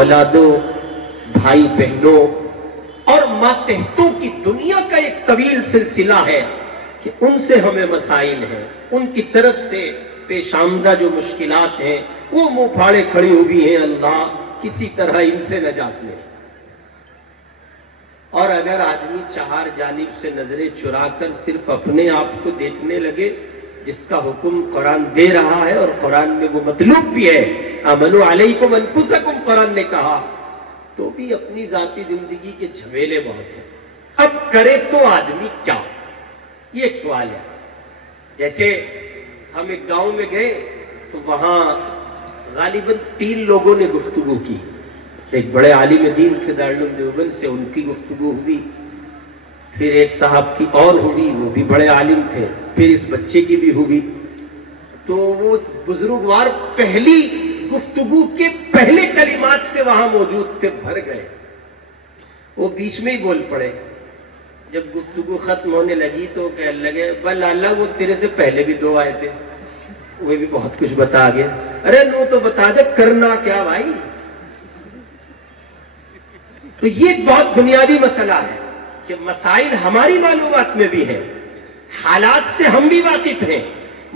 اولادوں، بھائی بہنوں اور ماتحتوں کی دنیا کا ایک طویل سلسلہ ہے کہ ان سے ہمیں مسائل ہیں، ان کی طرف سے پیش آمدہ جو مشکلات ہیں وہ منہ پھاڑے کھڑی ہوئی ہیں، اللہ کسی طرح ان سے نجات لے۔ اور اگر آدمی چہار جانب سے نظریں چرا کر صرف اپنے آپ کو دیکھنے لگے، جس کا حکم قرآن دے رہا ہے اور قرآن میں وہ مطلوب بھی ہے، آمنوا علیکم انفسکم قرآن نے کہا، تو بھی اپنی ذاتی زندگی کے جھمیلے بہت ہیں۔ اب کرے تو آدمی کیا، یہ ایک سوال ہے۔ جیسے ہم ایک گاؤں میں گئے تو وہاں غالباً 3 لوگوں نے گفتگو کی، ایک بڑے عالم دین تھے دارالعلوم دیوبند سے، ان کی گفتگو ہوئی، پھر ایک صاحب کی اور ہوئی، وہ بھی بڑے عالم تھے، پھر اس بچے کی بھی ہوئی۔ تو وہ بزرگوار پہلی گفتگو کے پہلے کلمات سے وہاں موجود تھے، بھر گئے، وہ بیچ میں ہی بول پڑے۔ جب گفتگو ختم ہونے لگی تو کہنے لگے، بل اللہ وہ تیرے سے پہلے بھی 2 آئے تھے، وہ بھی بہت کچھ بتا گیا۔ ارے نو تو بتا دے، کرنا کیا بھائی؟ تو یہ ایک بہت بنیادی مسئلہ ہے کہ مسائل ہماری معلومات میں بھی ہیں، حالات سے ہم بھی واقف ہیں،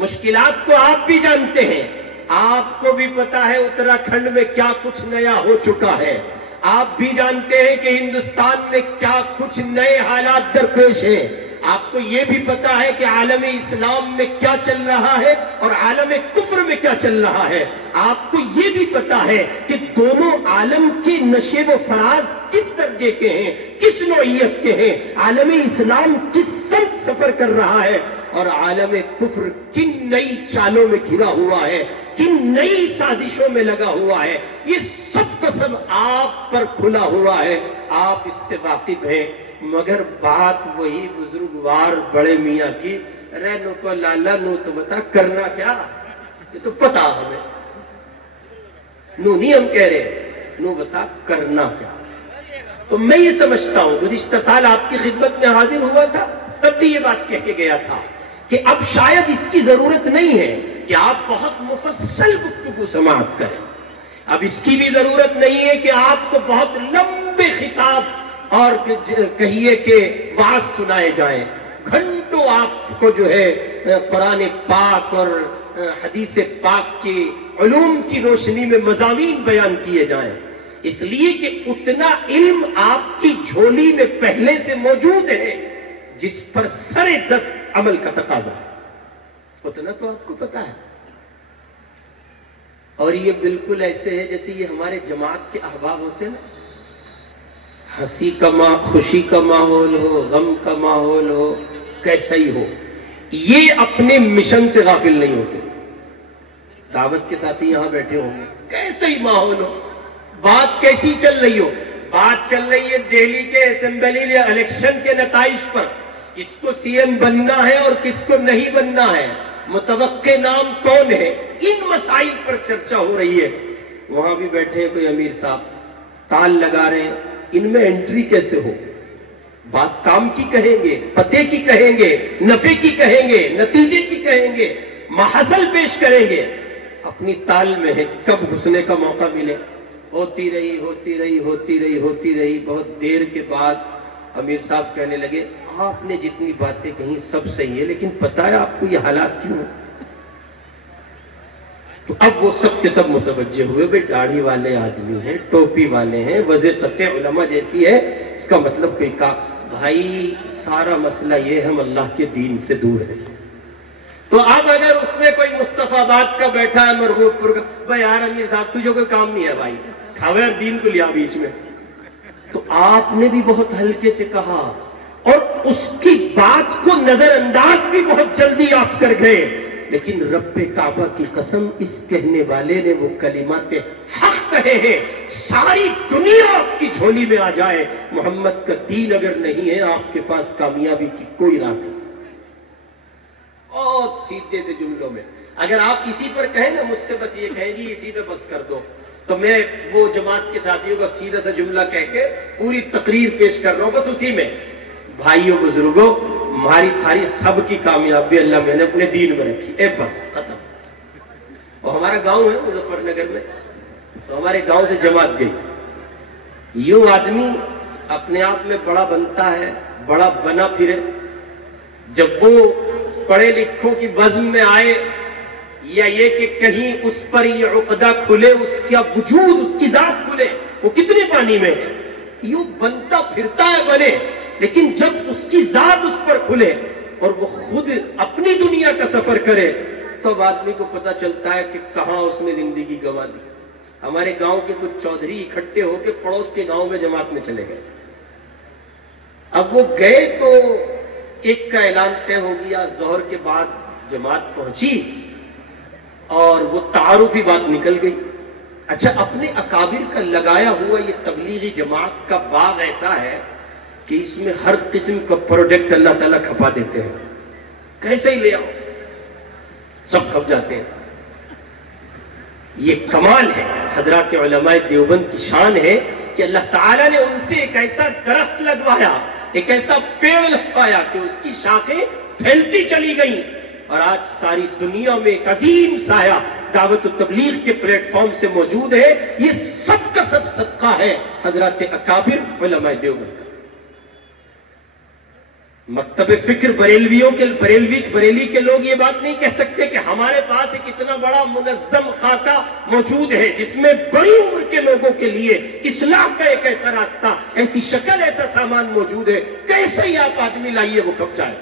مشکلات کو آپ بھی جانتے ہیں، آپ کو بھی پتا ہے اتراکھنڈ میں کیا کچھ نیا ہو چکا ہے، آپ بھی جانتے ہیں کہ ہندوستان میں کیا کچھ نئے حالات درپیش ہیں، آپ کو یہ بھی پتا ہے کہ عالم اسلام میں کیا چل رہا ہے اور عالم کفر میں کیا چل رہا ہے، آپ کو یہ بھی پتا ہے کہ دونوں عالم کے نشیب و فراز کس درجے کے ہیں، کس نوعیت کے ہیں، عالم اسلام کس سمت سفر کر رہا ہے اور عالم کفر کن نئی چالوں میں گھرا ہوا ہے، کن نئی سازشوں میں لگا ہوا ہے، یہ سب کا سب آپ پر کھلا ہوا ہے، آپ اس سے واقف ہیں۔ مگر بات وہی بزرگوار بڑے میاں کی، رہنو کو لالا نو تو بتا کرنا کیا، یہ تو پتا ہمیں، نو نہیں ہم کہہ رہے، نو بتا کرنا کیا۔ تو میں یہ سمجھتا ہوں، گزشتہ سال آپ کی خدمت میں حاضر ہوا تھا، تب بھی یہ بات کہہ کے گیا تھا کہ اب شاید اس کی ضرورت نہیں ہے کہ آپ بہت مفصل گفتگو سماعت کریں، اب اس کی بھی ضرورت نہیں ہے کہ آپ کو بہت لمبے خطاب اور کہیے کہ وعظ سنائے جائیں، گھنٹوں آپ کو جو ہے قرآن پاک اور حدیث پاک کے علوم کی روشنی میں مضامین بیان کیے جائیں، اس لیے کہ اتنا علم آپ کی جھولی میں پہلے سے موجود ہے جس پر سر دست عمل کا تقاضا، اتنا تو آپ کو پتا ہے۔ اور یہ بالکل ایسے ہے جیسے یہ ہمارے جماعت کے احباب ہوتے ہیں نا، ہنسی کا خوشی کا ماحول ہو، غم کا ماحول ہو، کیسا ہی ہو، یہ اپنے مشن سے غافل نہیں ہوتے۔ دعوت کے ساتھی یہاں بیٹھے ہوں گے، کیسا ہی ماحول ہو، بات کیسی چل رہی ہو، بات چل رہی ہے دہلی کے اسمبلی یا الیکشن کے نتائج پر، کس کو سی ایم بننا ہے اور کس کو نہیں بننا ہے، متوقع نام کون ہے، ان مسائل پر چرچا ہو رہی ہے، وہاں بھی بیٹھے ہیں کوئی امیر صاحب، تال لگا رہے ہیں، ان میں انٹری کیسے ہو، بات کام کی کہیں گے، پتے کی کہیں گے، نفع کی کہیں گے، نتیجے کی کہیں گے، محصل پیش کریں گے، اپنی تال میں ہے، کب گھسنے کا موقع ملے، ہوتی رہی، بہت دیر کے بعد امیر صاحب کہنے لگے، آپ نے جتنی باتیں کہیں سب صحیح ہے، لیکن پتہ ہے آپ کو یہ حالات کیوں ہیں؟ تو اب وہ سب کے سب متوجہ ہوئے، بھئی داڑھی والے آدمی ہیں، ٹوپی والے ہیں، وضع قطع علماء جیسی ہے، اس کا مطلب کوئی کہا، بھائی سارا مسئلہ یہ ہم اللہ کے دین سے دور ہیں۔ تو اب اگر اس میں کوئی مصطفیٰ آباد کا بیٹھا ہے، مرغوب پور کا، بھئی یار امیر صاحب تجھے کوئی کام نہیں ہے بھائی، کھاوے دین کو لیا بیچ میں، تو آپ نے بھی بہت ہلکے سے کہا اور اس کی بات کو نظر انداز بھی بہت جلدی آپ کر گئے، لیکن رب کعبہ کی قسم اس کہنے والے نے وہ کلمات حق کہے ہیں، ساری دنیا آپ کی جھولی میں آ جائے، محمد کا دین اگر نہیں ہے آپ کے پاس کامیابی کی کوئی راہ نہیں۔ بہت سیدھے سے جملوں میں اگر آپ اسی پر کہیں نا، مجھ سے بس یہ کہیں گی اسی پہ بس کر دو، تو میں وہ جماعت کے ساتھیوں کا سیدھا سا جملہ کہہ کے پوری تقریر پیش کر رہا ہوں، بس اسی میں، بھائیوں بزرگوں، ہماری تھاری سب کی کامیابی اللہ میں نے اپنے دین میں رکھی، بس ختم۔ اور ہمارا گاؤں ہے مظفر نگر میں، تو ہمارے گاؤں سے جماعت گئی، یوں آدمی اپنے آپ میں بڑا بنتا ہے، بڑا بنا پھرے، جب وہ پڑھے لکھوں کی وزن میں آئے، یا یہ کہ کہیں اس پر یہ عقدہ کھلے، اس کا وجود، اس کی ذات کھلے، وہ کتنے پانی میں ہے، یوں بنتا پھرتا ہے بنے، لیکن جب اس کی ذات اس پر کھلے اور وہ خود اپنی دنیا کا سفر کرے، تو آدمی کو پتہ چلتا ہے کہ کہاں اس نے زندگی گنوا دی۔ ہمارے گاؤں کے کچھ چودھری اکٹھے ہو کے پڑوس کے گاؤں میں جماعت میں چلے گئے۔ اب وہ گئے تو ایک کا اعلان طے ہو گیا، ظہر کے بعد جماعت پہنچی اور وہ تعارفی بات نکل گئی۔ اچھا، اپنے اکابر کا لگایا ہوا یہ تبلیغی جماعت کا باغ ایسا ہے کہ اس میں ہر قسم کا پروڈکٹ اللہ تعالیٰ کھپا دیتے ہیں، کیسے ہی لے آؤ سب کھپ جاتے ہیں۔ یہ کمال ہے، حضرات علماء دیوبند کی شان ہے کہ اللہ تعالیٰ نے ان سے ایک ایسا درخت لگوایا، ایک ایسا پیڑ لگوایا کہ اس کی شاخیں پھیلتی چلی گئیں، اور آج ساری دنیا میں ایک عظیم سایہ دعوت و تبلیغ کے پلیٹ فارم سے موجود ہے۔ یہ سب کا سب صدقہ ہے حضرات اکابر علماء دیوبند کا۔ مکتب فکر بریلی کے لوگ یہ بات نہیں کہہ سکتے کہ ہمارے پاس ایک اتنا بڑا منظم خاکہ موجود ہے جس میں بڑی عمر کے لوگوں کے لیے اصلاح کا ایک ایسا راستہ، ایسی شکل، ایسا سامان موجود ہے، کیسے ہی آپ آدمی لائیے وہ کھپ جائے۔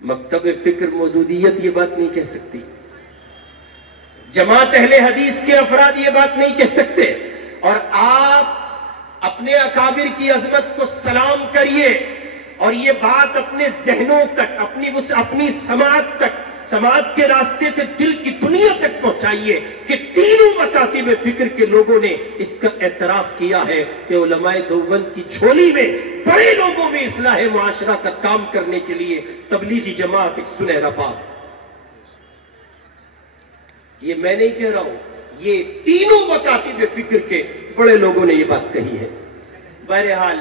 مکتب فکر مودودیت یہ بات نہیں کہہ سکتی، جماعت اہل حدیث کے افراد یہ بات نہیں کہہ سکتے، اور آپ اپنے اکابر کی عظمت کو سلام کریے اور یہ بات اپنے ذہنوں تک، اپنی سماعت تک، سماعت کے راستے سے دل کی دنیا تک پہنچائیے کہ تینوں مکاتب فکر کے لوگوں نے اس کا اعتراف کیا ہے کہ علماء دیوبند کی جھولی میں بڑے لوگوں میں اصلاح معاشرہ کا کام کرنے کے لیے تبلیغی جماعت ایک سنہرا باب۔ یہ میں نہیں کہہ رہا ہوں، یہ تینوں مکاتب فکر کے بڑے لوگوں نے یہ بات کہی ہے۔ بہرحال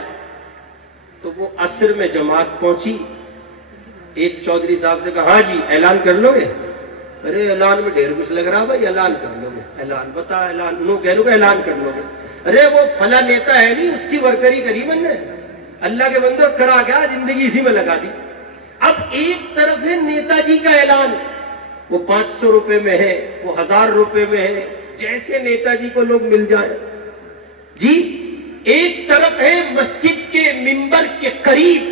تو وہ عصر میں جماعت پہنچی، ایک چودھری صاحب سے کہا، ہاں جی اعلان کر لو گے؟ ارے اعلان میں ڈھیر کچھ لگ رہا بھائی، اعلان کر لو گے؟ اعلان بتا، اعلان نو کہہ لو گے اعلان کر لو گے؟ ارے وہ فلاں نیتا ہے نہیں، اس کی ورکری کری من نے، اللہ کے بندوں کرا گیا، زندگی اسی میں لگا دی۔ اب ایک طرف ہے نیتا جی کا اعلان، وہ 500 روپے میں ہے، وہ 1000 روپے میں ہے، جیسے نیتا جی کو لوگ مل جائیں جی۔ ایک طرف ہے مسجد کے منبر کے قریب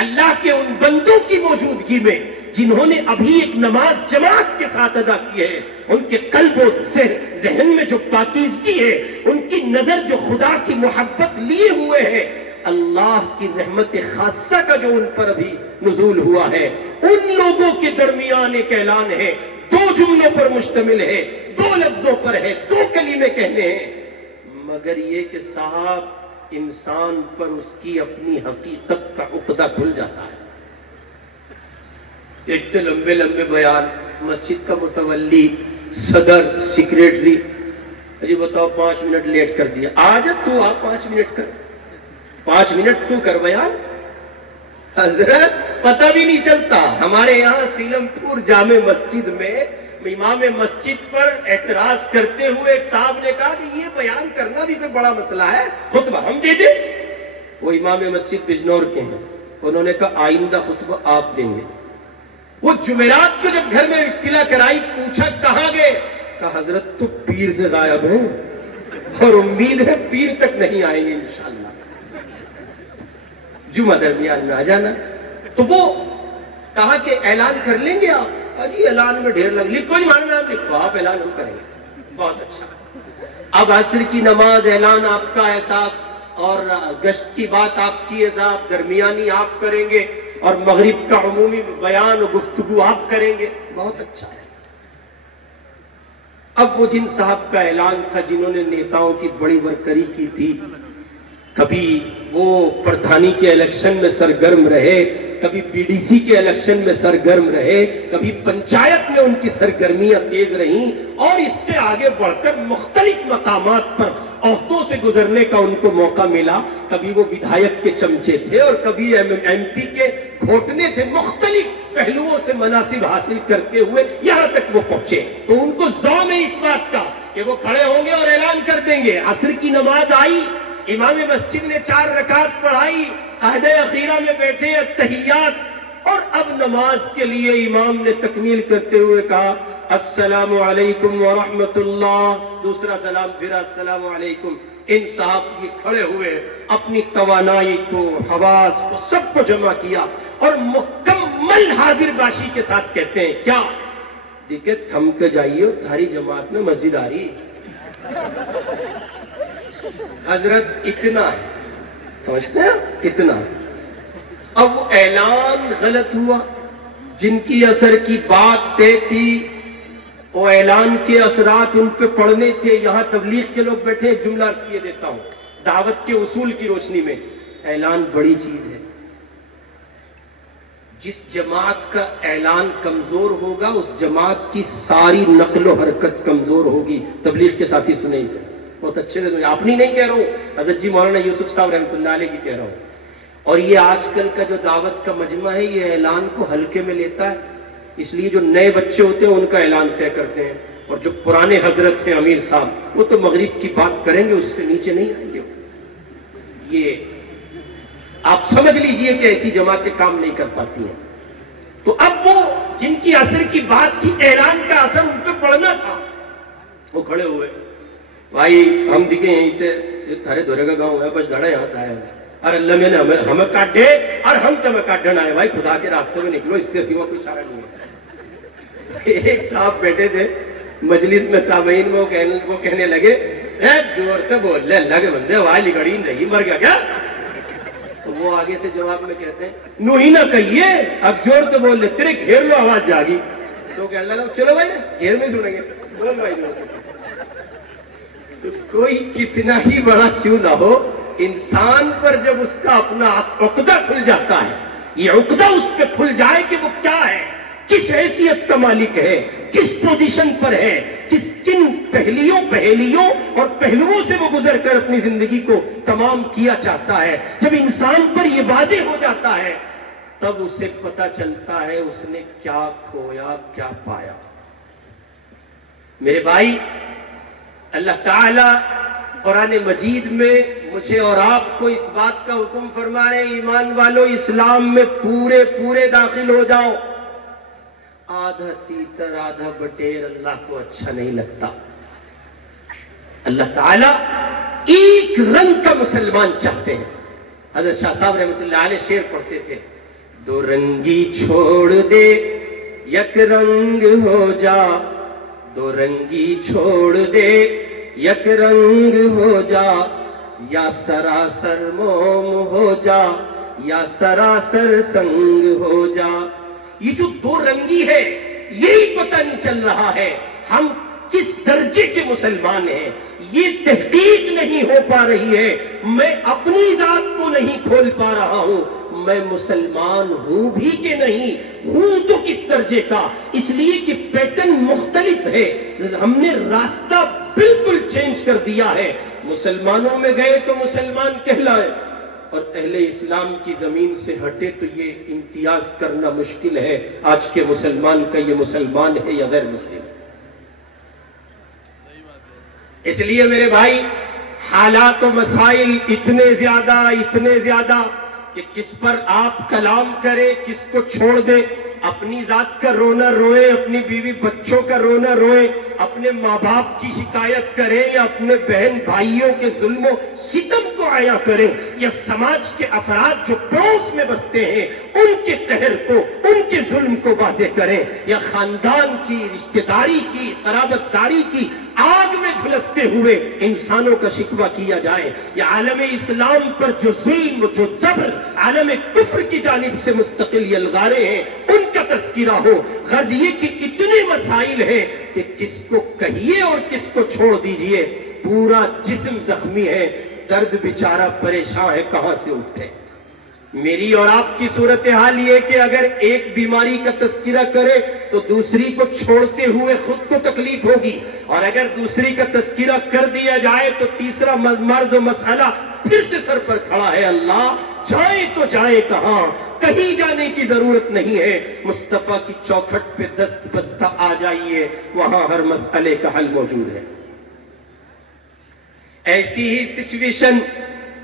اللہ کے ان بندوں کی موجودگی میں جنہوں نے ابھی ایک نماز جماعت کے ساتھ ادا کی ہے، ان کے قلب و ذہن میں جو پاکیزگی ہے، ان کی نظر جو خدا کی محبت لیے ہوئے ہے، اللہ کی رحمت خاصہ کا جو ان پر ابھی نزول ہوا ہے، ان لوگوں کے درمیان ایک اعلان ہے، 2 جملوں پر مشتمل ہے، 2 لفظوں پر ہے، 2 کلمے کہنے ہیں، مگر یہ کہ صاحب انسان پر اس کی اپنی حقیقت کا عقدہ کھل جاتا ہے۔ ایک تو لمبے لمبے بیان، مسجد کا متولی، صدر، سیکریٹری، جی بتاؤ 5 منٹ لیٹ کر دیا، آج تو آپ 5 منٹ کر، 5 منٹ تو کر بیان۔ حضرت پتہ بھی نہیں چلتا، ہمارے یہاں سیلم پور جامع مسجد میں امام مسجد پر اعتراض کرتے ہوئے ایک صاحب نے کہا کہ یہ بیان کرنا بھی کوئی بڑا مسئلہ ہے، خطبہ ہم دے دیں۔ وہ امام مسجد بجنور کے ہیں، انہوں نے کہا آئندہ خطبہ آپ دیں گے۔ وہ جمعرات کو جب گھر میں اطلاع کرائی، پوچھا کہاں گئے، کہا حضرت تو پیر سے غائب ہیں اور امید ہے پیر تک نہیں آئیں گے انشاءاللہ، جمعہ درمیان میں آ جانا۔ تو وہ کہا کہ اعلان کر لیں گے آپ؟ جی اعلان میں ڈھیر لگ، لکھو جی ہمارا نام لکھو، آپ اعلان ہم کریں گے۔ بہت اچھا، اب عصر کی نماز اعلان آپ کا ہے صاحب، اور گشت کی بات آپ کی ہے صاحب، درمیانی آپ کریں گے، اور مغرب کا عمومی بیان و گفتگو آپ کریں گے، بہت اچھا ہے۔ اب وہ جن صاحب کا اعلان تھا جنہوں نے نیتاؤں کی بڑی ورکری کی تھی، کبھی وہ پردھانی کے الیکشن میں سرگرم رہے، کبھی پی ڈی سی کے الیکشن میں سرگرم رہے، کبھی پنچایت میں ان کی سرگرمیاں تیز رہیں، اور اس سے آگے بڑھ کر مختلف مقامات پر عہدوں سے گزرنے کا ان کو موقع ملا۔ کبھی وہ ودھایک کے چمچے تھے اور کبھی ایم پی کے گھوٹنے تھے، مختلف پہلوؤں سے مناصب حاصل کرتے ہوئے یہاں تک وہ پہنچے۔ تو ان کو ذوق ہے اس بات کا کہ وہ کھڑے ہوں گے اور اعلان کر دیں گے عصر کی نماز آئی، امام مسجد نے 4 رکعت پڑھائی، قعدہ اخیرہ میں بیٹھے التحیات، اور اب نماز کے لیے امام نے تکمیل کرتے ہوئے کہا السلام علیکم ورحمت اللہ، دوسرا سلام پھر السلام علیکم۔ ان صاحب یہ کھڑے ہوئے اپنی توانائی کو، حواس کو، سب کو جمع کیا اور مکمل حاضر باشی کے ساتھ کہتے ہیں کیا دیکھے تھم کے جائیے تھاری جماعت میں مسجد آ رہی حضرت اتنا سمجھتے ہیں اتنا۔ اب وہ اعلان غلط ہوا، جن کی اثر کی بات طے تھی وہ اعلان کے اثرات ان پہ پڑھنے تھے۔ یہاں تبلیغ کے لوگ بیٹھے، ایک جملہ عرض کیے دیتا ہوں دعوت کے اصول کی روشنی میں، اعلان بڑی چیز ہے۔ جس جماعت کا اعلان کمزور ہوگا اس جماعت کی ساری نقل و حرکت کمزور ہوگی۔ تبلیغ کے ساتھی سنیں اسے بہت اچھے سے، اپنی نہیں کہہ رہا ہوں، حضرت جی مولانا یوسف صاحب رحمۃ اللہ علیہ کی کہہ رہا ہوں۔ اور یہ آج کل کا جو دعوت کا مجمع ہے یہ اعلان کو ہلکے میں لیتا ہے، اس لیے جو نئے بچے ہوتے ہیں ان کا اعلان طے کرتے ہیں، اور جو پرانے حضرت ہیں امیر صاحب وہ تو مغرب کی بات کریں گے، اس سے نیچے نہیں آئیں گے۔ یہ آپ سمجھ لیجئے کہ ایسی جماعتیں کام نہیں کر پاتی ہیں۔ تو اب وہ جن کی اثر کی بات تھی، اعلان کا اثر ان پہ پڑنا تھا، وہ کھڑے ہوئے بھائی ہم دکھے یہیں تے تھارے دورے کا گاؤں ہے بس دھڑا یہاں سے آیا اور اللہ میں نے ہمیں کاٹ دے اور ہم تمہیں کاٹنا آئے، بھائی خدا کے راستے میں نکلو، اس کے سوا کوئی چارہ نہیں ہے۔ ایک صاحب بیٹھے تھے مجلس میں، سامعین میں وہ کہنے لگے اے جور سے بول لے اللہ کے بندے، آواز لگڑی نہیں مر گیا کیا؟ تو وہ آگے سے جواب میں کہتے ہیں نو ہی نہ کہیے، اب جور سے بول لے تیرے گھیر لو آواز جاگی۔ تو کہنے لگا چلو بھائی گھیر میں سنیں گے، بول بھائی تو کوئی کتنا ہی بڑا کیوں نہ ہو، انسان پر جب اس کا اپنا عقدہ کھل جاتا ہے، یہ عقدہ اس پہ کھل جائے کہ وہ کیا ہے، کس حیثیت کا مالک ہے، کس پوزیشن پر ہے، کن پہلیوں اور پہلوؤں سے وہ گزر کر اپنی زندگی کو تمام کیا چاہتا ہے، جب انسان پر یہ واضح ہو جاتا ہے تب اسے پتہ چلتا ہے اس نے کیا کھویا کیا پایا۔ میرے بھائی، اللہ تعالی قرآن مجید میں مجھے اور آپ کو اس بات کا حکم فرما رہے ہیں ایمان والو اسلام میں پورے داخل ہو جاؤ۔ آدھا تیتر آدھا بٹیر اللہ کو اچھا نہیں لگتا۔ اللہ تعالیٰ ایک رنگ کا مسلمان چاہتے ہیں۔ حضرت شاہ صاحب رحمۃ اللہ علیہ شعر پڑھتے تھے، دو رنگی چھوڑ دے یک رنگ ہو جا، دو رنگی چھوڑ دے یک رنگ ہو جا، یا سراسر موم ہو جا یا سراسر سنگ ہو جا۔ یہ جو دو رنگی ہے یہی پتہ نہیں چل رہا ہے ہم کس درجے کے مسلمان ہیں، یہ تحقیق نہیں ہو پا رہی ہے۔ میں اپنی ذات کو نہیں کھول پا رہا ہوں، میں مسلمان ہوں بھی کہ نہیں ہوں تو کس درجے کا، اس لیے کہ پیٹرن مختلف ہے، ہم نے راستہ بالکل چینج کر دیا ہے۔ مسلمانوں میں گئے تو مسلمان کہلائے اور اہل اسلام کی زمین سے ہٹے تو یہ امتیاز کرنا مشکل ہے آج کے مسلمان کا یہ مسلمان ہے یا غیر مسلم۔ اس لیے میرے بھائی حالات و مسائل اتنے زیادہ کہ کس پر آپ کلام کریں، کس کو چھوڑ دیں، اپنی ذات کا رونا روئے، اپنی بیوی بچوں کا رونا روئے، اپنے ماں باپ کی شکایت کریں یا اپنے بہن بھائیوں کے ظلم و ستم کو عیاں کریں، یا سماج کے افراد جو پڑوس میں بستے ہیں ان کے قہر کو، ان کے ظلم کو واضح کریں، یا خاندان کی رشتہ داری کی قرابت داری کی آگ میں جھلستے ہوئے انسانوں کا شکوہ کیا جائے، یا عالم اسلام پر جو ظلم جو جبر عالم کفر کی جانب سے مستقل یلغارے ہیں ان کا تذکرہ ہو۔ غرض یہ کہ اتنے مسائل ہیں کہ کس کو کہیے اور کس کو چھوڑ دیجئے، پورا جسم زخمی ہے، درد بیچارہ پریشان ہے، کہاں سے اٹھے۔ میری اور آپ کی صورتحال یہ کہ اگر ایک بیماری کا تذکرہ کرے تو دوسری کو چھوڑتے ہوئے خود کو تکلیف ہوگی، اور اگر دوسری کا تذکرہ کر دیا جائے تو تیسرا مرض و مسئلہ پھر سے سر پر کھڑا ہے۔ اللہ جائیں تو جائیں کہاں، کہیں جانے کی ضرورت نہیں ہے، مصطفیٰ کی چوکھٹ پہ دست بستہ آ جائیے، وہاں ہر مسئلے کا حل موجود ہے۔ ایسی ہی سچویشن،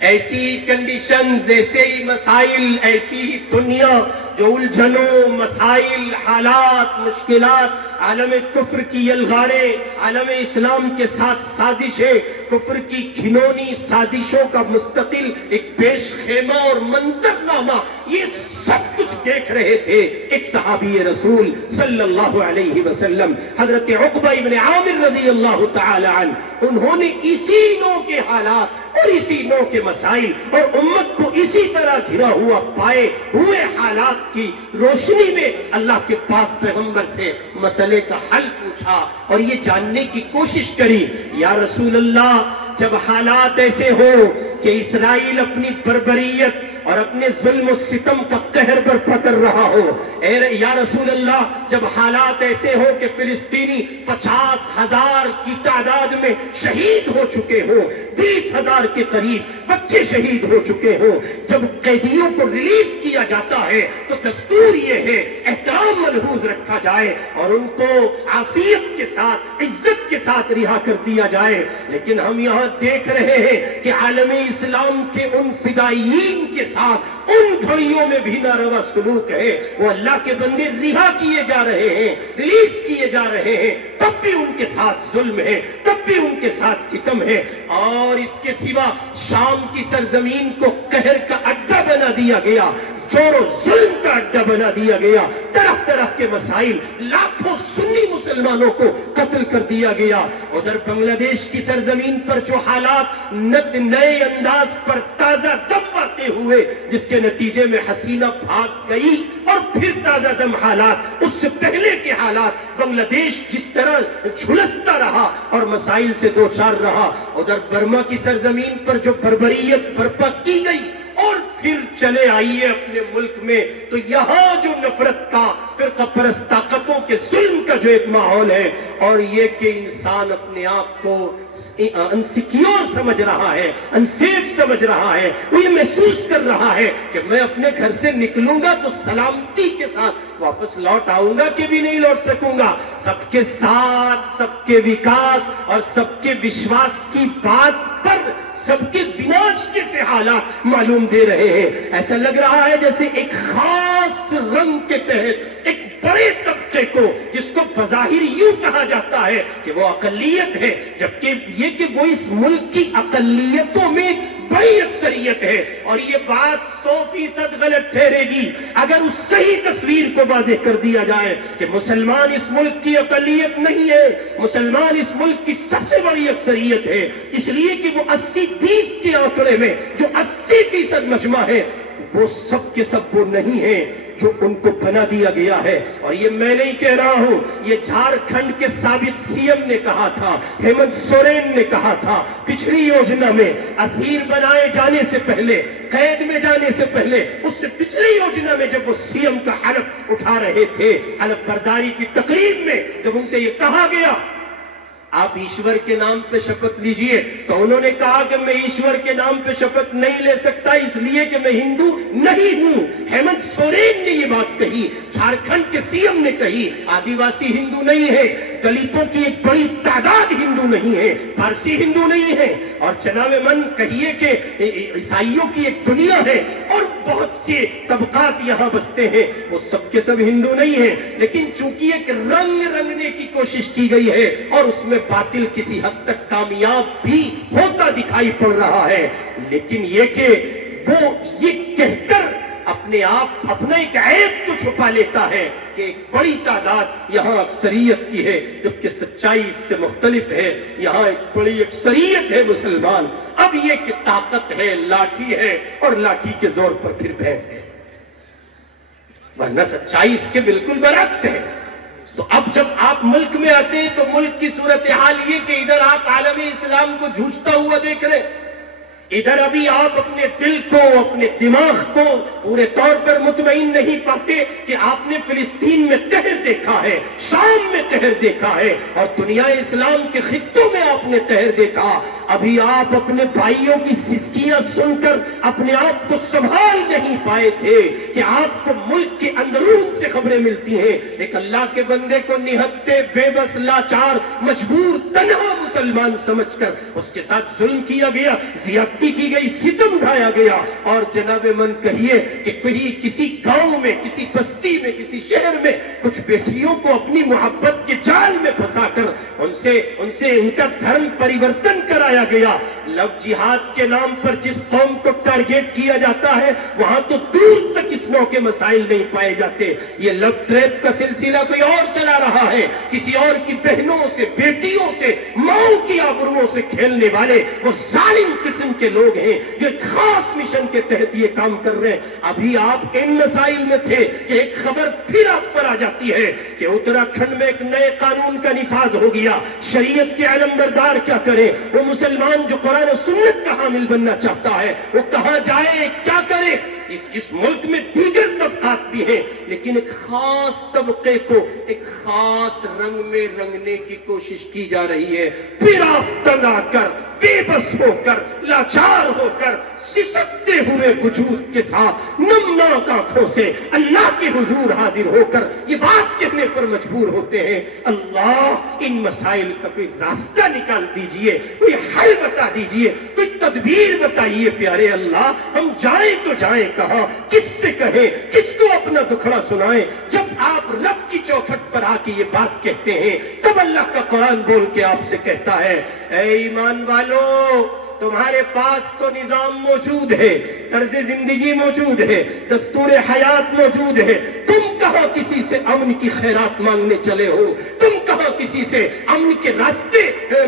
ایسی ہی کنڈیشنز، ایسے ہی مسائل، ایسی ہی دنیا جو الجھنوں، مسائل، حالات، مشکلات، عالم کفر کی یلغاریں، عالم اسلام کے ساتھ سازشیں، کفر کی گھنونی سازشوں کا مستقل ایک پیش خیمہ اور منظرنامہ، یہ سب کچھ دیکھ رہے تھے ایک صحابی رسول صلی اللہ علیہ وسلم حضرت عقبہ ابن عامر رضی اللہ تعالی عنہ۔ انہوں نے اسی نوع کے حالات اور اسی نوع کے مسائل اور امت کو اسی طرح گھرا ہوا پائے ہوئے حالات کی روشنی میں اللہ کے پاک پیغمبر سے مسئلے کا حل پوچھا اور یہ جاننے کی کوشش کری، یا رسول اللہ جب حالات ایسے ہو کہ اسرائیل اپنی بربریت اور اپنے ظلم و ستم کا قہر برپا کر رہا ہو، یا رسول اللہ جب حالات ایسے ہو کہ فلسطینی 50,000 کی تعداد میں شہید ہو چکے ہوں، 20,000 کے قریب بچے شہید ہو چکے ہوں، جب قیدیوں کو ریلیز کیا جاتا ہے تو دستور یہ ہے احترام ملحوظ رکھا جائے اور ان کو عافیت کے ساتھ، عزت کے ساتھ رہا کر دیا جائے، لیکن ہم یہاں دیکھ رہے ہیں کہ عالم اسلام کے ان فدائیین کے ساتھ ان گھڑیوں میں بھی ناروا سلوک ہے، وہ اللہ کے بندے رہا کیے جا رہے ہیں، ریلیز کیے جا رہے ہیں، تب بھی ان کے ساتھ ظلم ہے، تب بھی ان کے ساتھ ستم ہے، اور اس کے سوا شام کی سرزمین کو قہر کا اڈا بنا دیا گیا، چور و ظلم کا اڈا بنا دیا گیا، طرح طرح کے مسائل، لاکھوں سنی مسلمانوں کو قتل کر دیا گیا۔ ادھر بنگلہ دیش کی سرزمین پر جو حالات نئے انداز پر تازہ دم آتے ہوئے، جس کے نتیجے میں حسینہ بھاگ گئی، اور پھر تازہ دم حالات، اس سے پہلے کے حالات، بنگلہ دیش جس طرح جھلستا رہا اور مسائل سے دوچار رہا، ادھر برما کی سرزمین پر جو بربریت برپا کی گئی، اور پھر چلے آئیے اپنے ملک میں تو یہاں جو نفرت کا، فرقہ پرست طاقتوں کے ظلم کا جو ایک ماحول ہے، اور یہ کہ انسان اپنے آپ کو انسیکیور سمجھ رہا ہے، انسیف سمجھ رہا ہے، وہ یہ محسوس کر رہا ہے کہ میں اپنے گھر سے نکلوں گا تو سلامتی کے ساتھ واپس لوٹ آؤں گا کہ بھی نہیں لوٹ سکوں گا، سب کے ساتھ، سب کے وکاس اور سب کے وشواس کی بات پر سب کے وناش کے سے حالات معلوم دے رہے ہیں۔ ایسا لگ رہا ہے جیسے ایک خاص رنگ کے تحت ایک بڑے طبقے کو، جس کو بظاہر یوں کہا جاتا ہے کہ وہ اقلیت ہے، جبکہ یہ کہ وہ اس ملک کی اقلیتوں میں بڑی اکثریت ہے، اور یہ بات 100% غلط ٹھہرے گی اگر اس صحیح تصویر کو واضح کر دیا جائے کہ مسلمان اس ملک کی اقلیت نہیں ہے، مسلمان اس ملک کی سب سے بڑی اکثریت ہے، اس لیے کہ وہ 80-20 کے آنکڑے میں جو 80% مجمع ہے، وہ سب کے سب وہ نہیں ہیں جو ان کو بنا دیا گیا ہے۔ اور یہ میں نہیں کہہ رہا ہوں، یہ جھارکھنڈ کے سابق سی ایم نے کہا تھا، ہیمنت سورین نے کہا تھا پچھلی یوجنا میں، اسیر بنائے جانے سے پہلے، قید میں جانے سے پہلے، اس سے پچھلی یوجنا میں جب وہ سی ایم کا حلف اٹھا رہے تھے، حلف برداری کی تقریب میں جب ان سے یہ کہا گیا آپ ایشور کے نام پہ شپت لیجئے، تو انہوں نے کہا کہ میں ایشور کے نام پہ شپت نہیں لے سکتا اس لیے کہ میں ہندو نہیں ہوں۔ ہیمنت سورین نے یہ بات کہی، جھارکھنڈ کے سی ایم نے کہی، آدیواسی ہندو نہیں ہے، دلتوں کی ایک بڑی تعداد ہندو نہیں ہے، فارسی ہندو نہیں ہے، اور جناب من کہیے کہ عیسائیوں کی ایک دنیا ہے اور بہت سے طبقات یہاں بستے ہیں، وہ سب کے سب ہندو نہیں ہیں، لیکن چونکہ ایک رنگ رنگنے کی کوشش کی گئی ہے اور اس میں باطل کسی حد تک کامیاب بھی ہوتا دکھائی پڑ رہا ہے، لیکن یہ کہ وہ یہ کہہ کر اپنے آپ اپنا ایک عیب تو چھپا لیتا ہے کہ ایک بڑی تعداد یہاں اکثریت کی ہے، جبکہ سچائی اس سے مختلف ہے، یہاں ایک بڑی اکثریت ہے مسلمان۔ اب یہ کہ طاقت ہے، لاٹھی ہے، اور لاٹھی کے زور پر پھر بحث ہے، ورنہ سچائی اس کے بالکل برعکس ہے۔ تو اب جب آپ ملک میں آتے ہیں تو ملک کی صورتحال یہ کہ ادھر آپ عالم اسلام کو جھوجتا ہوا دیکھ رہے، ادھر ابھی آپ اپنے دل کو، اپنے دماغ کو پورے طور پر مطمئن نہیں پاتے کہ آپ نے فلسطین میں قہر دیکھا ہے، شام میں قہر دیکھا ہے، اور دنیا اسلام کے خطوں میں آپ نے قہر دیکھا۔ ابھی آپ اپنے بھائیوں کی سسکیاں سن کر اپنے آپ کو سنبھال نہیں پائے تھے کہ آپ کو ملک کے اندرون سے خبریں ملتی ہیں ایک اللہ کے بندے کو نہتے، بے بس، لاچار، مجبور، تنہا مسلمان سمجھ کر اس کے ساتھ ظلم کیا گیا، زیادتی کی گئی، ستم ڈھایا گیا، اور جناب من کہیے کہ کسی گاؤں میں، کسی بستی میں، کسی شہر میں کچھ بیٹیوں کو اپنی محبت کے جال میں پھنسا کر ان سے ان کا دھرم پریورتن کرایا گیا۔ لو جہاد کے نام پر جس قوم کو ٹارگیٹ کیا جاتا ہے وہاں تو دور تک اس نوع کے مسائل نہیں پائے جاتے۔ یہ لو ٹریپ کا سلسلہ کوئی اور چلا رہا ہے، کسی اور کی بہنوں سے، بیٹیوں سے، ماؤں کی آبروؤں سے کھیلنے والے وہ ظالم قسم کے لوگ ہیں جو ایک خاص مشن کے تحت یہ کام کر رہے ہیں۔ ابھی آپ ان مسائل میں تھے کہ ایک خبر پھر آپ پر آ جاتی ہے کہ اتراکھنڈ میں ایک نئے قانون کا نفاذ ہو گیا، شریعت کے علمبردار کیا کرے؟ وہ مسلمان جو قرآن و سنت کا حامل بننا چاہتا ہے وہ کہاں جائے، کیا کرے؟ اس ملک میں دیگر طبقات بھی ہیں، لیکن ایک خاص طبقے کو ایک خاص رنگ میں رنگنے کی کوشش کی جا رہی ہے۔ پھر آپ تنگ آ کر، بے بس ہو کر، لاچار ہو کر، سسکتے ہوئے وجود کے ساتھ نمناک آنکھوں سے اللہ کے حضور حاضر ہو کر یہ بات کہنے پر مجبور ہوتے ہیں، اللہ ان مسائل کا کوئی راستہ نکال دیجئے، کوئی حل بتا دیجئے، کوئی تدبیر بتائیے پیارے اللہ۔ ہم جائیں تو جائیں کہاں، کس سے کہیں، کس کو اپنا دکھڑا سنائیں؟ جب آپ رب کی چوکھٹ پر آ کے یہ بات کہتے ہیں تب اللہ کا قرآن بول کے آپ سے کہتا ہے، اے ایمان والو، تمہارے پاس تو نظام موجود ہے، طرز زندگی موجود ہے، دستور حیات موجود ہے، تم کہاں کسی سے امن کی خیرات مانگنے چلے ہو؟ تم کہاں کسی سے امن کے راستے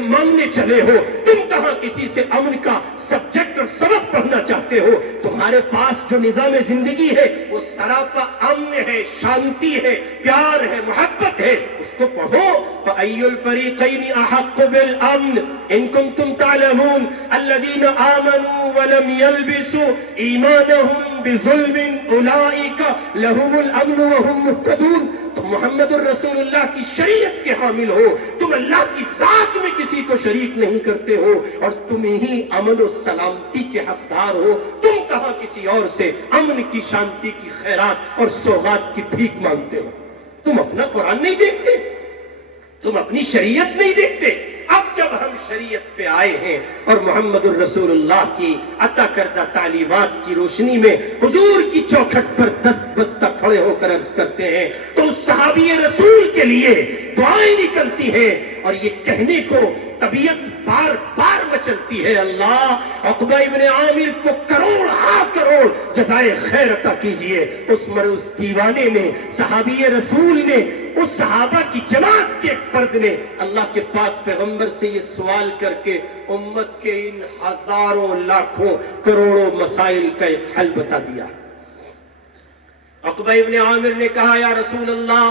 مانگنے چلے ہو؟ تم کہاں کسی سے امن کا سبجیکٹ اور سبق پڑھنا چاہتے ہو؟ تمہارے پاس جو نظام زندگی ہے وہ سراپا امن ہے، شانتی ہے، پیار ہے، محبت ہے، اس کو پڑھو۔ فَأَيُّ الْفَرِيقَيْنِ أَحَقُّ بِالْأَمْنِ إِن كُنتُمْ تَعْلَمُونَ الَّذِينَ آمَنُوا وَلَمْ يَلْبِسُوا إِيمَانَهُمْ بِظُلْمٍ أُولَئِكَ لَهُمُ الْأَمْنُ وَهُمْ مُهْتَدُونَ۔ تم محمد الرسول اللہ کی شریعت کے حامل ہو، تم اللہ کی ذات میں کسی کو شریک نہیں کرتے ہو، اور تم ہی امن و سلامتی کے حقدار ہو۔ تم کہاں کسی اور سے امن کی، شانتی کی خیرات اور سوغات کی بھیک مانگتے ہو؟ تم اپنا قرآن نہیں دیکھتے، تم اپنی شریعت نہیں دیکھتے۔ اب جب ہم شریعت پہ آئے ہیں اور محمد الرسول اللہ کی عطا کردہ تعلیمات کی روشنی میں حضور کی چوکھٹ پر دست بستہ کھڑے ہو کر عرض کرتے ہیں تو اس صحابی رسول کے لیے دعائیں نکلتی ہیں، اور یہ کہنے کو طبیعت بار بار مچلتی ہے، اللہ عقبہ ابن عامر کو کروڑ جزائے خیر عطا کیجئے۔ اس دیوانے نے، صحابی رسول نے، اس صحابہ کی جماعت کے ایک فرد نے اللہ کے پاک پیغمبر سے یہ سوال کر کے امت کے ان ہزاروں، لاکھوں، کروڑوں مسائل کا ایک حل بتا دیا۔ عقبہ ابن عامر نے کہا، یا رسول اللہ،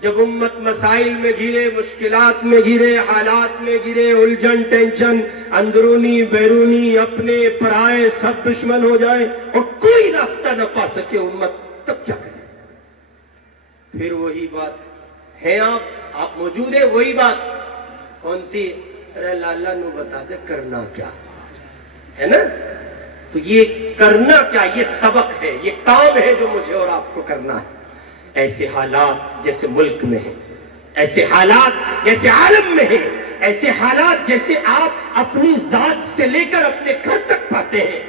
جب امت مسائل میں گھرے، مشکلات میں گھرے، حالات میں گھرے، الجھن، ٹینشن، اندرونی، بیرونی، اپنے پرائے سب دشمن ہو جائیں اور کوئی راستہ نہ پا سکے امت، تب کیا کرے؟ پھر وہی بات ہے، آپ موجود ہے، وہی بات کون سی؟ ارے لالا نو بتا دے کرنا کیا ہے نا؟ تو یہ کرنا کیا، یہ سبق ہے، یہ کام ہے جو مجھے اور آپ کو کرنا ہے۔ ایسے حالات جیسے ملک میں ہیں، ایسے حالات جیسے عالم میں ہیں، ایسے حالات جیسے آپ اپنی ذات سے لے کر اپنے گھر تک پاتے ہیں،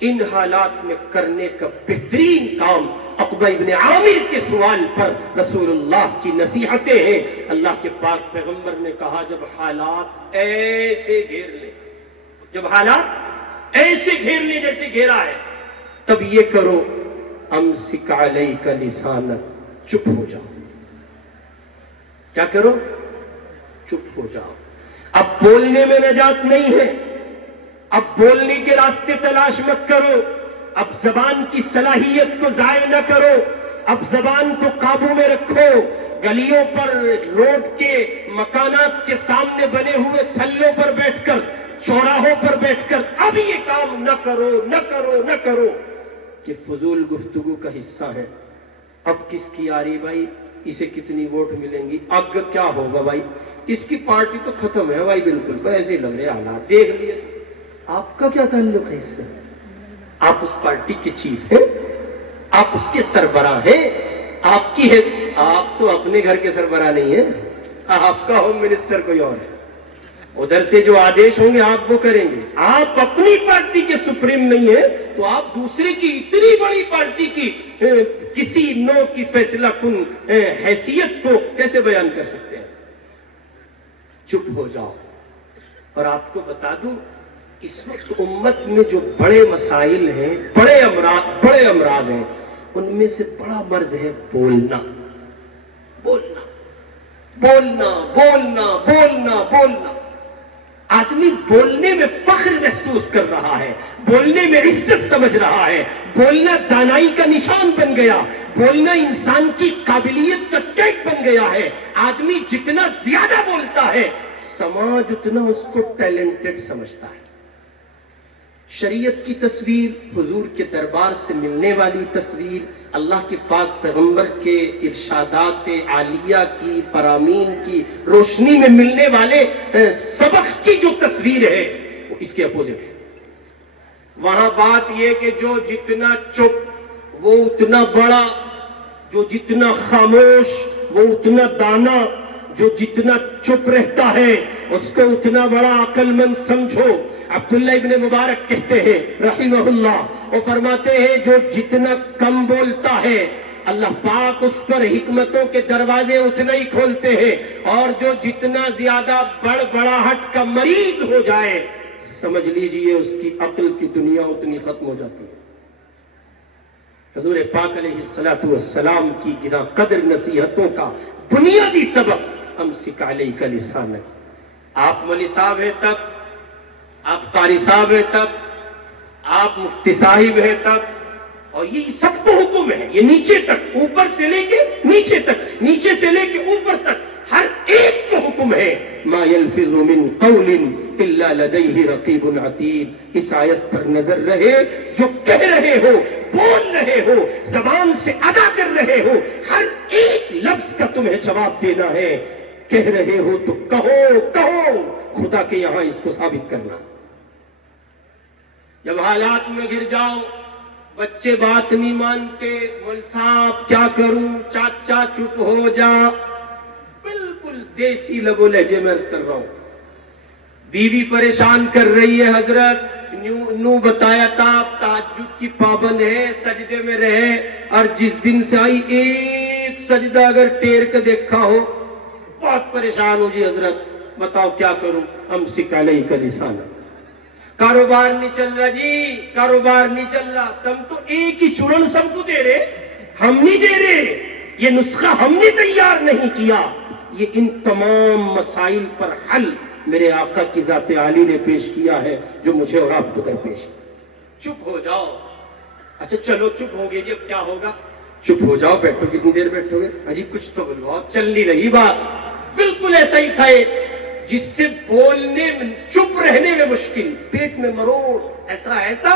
ان حالات میں کرنے کا بہترین کام عقبہ ابن عامر کے سوال پر رسول اللہ کی نصیحتیں ہیں۔ اللہ کے پاک پیغمبر نے کہا، جب حالات ایسے گھیر لیں، جب حالات ایسے گھیر لیں جیسے گھیرا ہے، تب یہ کرو، امسک علیک لسانک، چپ ہو جاؤ۔ کیا کرو؟ چپ ہو جاؤ۔ اب بولنے میں نجات نہیں ہے، اب بولنے کے راستے تلاش مت کرو، اب زبان کی صلاحیت کو ضائع نہ کرو، اب زبان کو قابو میں رکھو۔ گلیوں پر، روڈ کے مکانات کے سامنے بنے ہوئے تھلوں پر بیٹھ کر چوراہوں پر بیٹھ کر اب یہ کام نہ کرو نہ کرو نہ کرو کہ فضول گفتگو کا حصہ ہے. اب کس کی آ رہی بھائی, اسے کتنی ووٹ ملیں گی, اب کیا ہوگا بھائی, اس کی پارٹی تو ختم ہے بھائی, بالکل ایسے لگ رہے حالات دیکھ لیے. آپ کا کیا تعلق ہے اس سے؟ آپ اس پارٹی کے چیف ہیں, آپ اس کے سربراہ ہیں, آپ کی ہے, آپ تو اپنے گھر کے سربراہ نہیں ہیں, آپ کا ہوم منسٹر کوئی اور ہے. ادھر سے جو آدیش ہوں گے آپ وہ کریں گے. آپ اپنی پارٹی کے سپریم نہیں ہیں تو آپ دوسرے کی اتنی بڑی پارٹی کی کسی نو کی فیصلہ کن حیثیت کو کیسے بیان کر سکتے ہیں؟ چپ ہو جاؤ. اور آپ کو بتا دوں, اس وقت امت میں جو بڑے مسائل ہیں, بڑے امراض ہیں, ان میں سے بڑا مرض ہے بولنا. بولنا بولنا بولنا بولنا بولنا. آدمی بولنے میں فخر محسوس کر رہا ہے, بولنے میں عزت سمجھ رہا ہے, بولنا دانائی کا نشان بن گیا, بولنا انسان کی قابلیت کا ٹیگ بن گیا ہے. آدمی جتنا زیادہ بولتا ہے سماج اتنا اس کو ٹیلنٹڈ سمجھتا ہے. شریعت کی تصویر, حضور کے دربار سے ملنے والی تصویر, اللہ کے پاک پیغمبر کے ارشادات عالیہ کی فرامین کی روشنی میں ملنے والے سبق کی جو تصویر ہے وہ اس کے اپوزٹ ہے. وہاں بات یہ کہ جو جتنا چپ وہ اتنا بڑا, جو جتنا خاموش وہ اتنا دانا, جو جتنا چپ رہتا ہے اس کو اتنا بڑا عقل مند سمجھو. عبداللہ ابن مبارک کہتے ہیں رحمہ اللہ, وہ فرماتے ہیں جو جتنا کم بولتا ہے اللہ پاک اس پر حکمتوں کے دروازے اتنا ہی کھولتے ہیں, اور جو جتنا زیادہ بڑبڑاہٹ کا مریض ہو جائے سمجھ لیجئے اس کی عقل کی دنیا اتنی ختم ہو جاتی ہے. حضور پاک علیہ السلام کی گراں قدر نصیحتوں کا بنیادی سبب امسک علیک لسانک. آپ مولی صاحب ہیں تب, آپ قاری صاحب ہیں تب, آپ مفتی صاحب ہیں تب, اور یہ سب کو حکم ہے, یہ نیچے تک, اوپر سے لے کے نیچے تک, نیچے سے لے کے اوپر تک, ہر ایک کو حکم ہے ما يلفظ من قول الا لديه رقیب عتید. اس آیت پر نظر رہے, جو کہہ رہے ہو, بول رہے ہو, زبان سے ادا کر رہے ہو, ہر ایک لفظ کا تمہیں جواب دینا ہے. کہہ رہے ہو تو کہو کہو, خدا کے یہاں اس کو ثابت کرنا. جب حالات میں گر جاؤ, بچے بات نہیں مانتے, مول صاحب کیا کروں, چاچا چپ ہو جا, بالکل دیسی لب و لہجے میں عرض کر رہا ہوں. بیوی پریشان کر رہی ہے, حضرت نو بتایا تھا آپ تہجد کی پابند ہے, سجدے میں رہے, اور جس دن سے آئی ایک سجدہ اگر ٹیر کے دیکھا ہو بہت پریشان ہو جی حضرت, بتاؤ کیا کروں. امسک علیک لسانک. کاروبار نہیں چل رہا جی, کاروبار نہیں چل رہا. تم تو ایک ہی چورن سب کو دے رہے, ہم نہیں دے رہے, یہ نسخہ ہم نے تیار نہیں کیا. یہ ان تمام مسائل پر حل میرے آقا کی ذات عالی نے پیش کیا ہے, جو مجھے اور آپ کو درپیش. چپ ہو جاؤ. اچھا چلو چپ ہو گئے جی, اب کیا ہوگا؟ چپ ہو جاؤ. بیٹھو, کتنی دیر بیٹھو گے؟ اجی کچھ تو بلواؤ, چل نہیں رہی بات. بالکل ایسا ہی تھا جس سے بولنے میں, چپ رہنے میں مشکل, پیٹ میں مروڑ, ایسا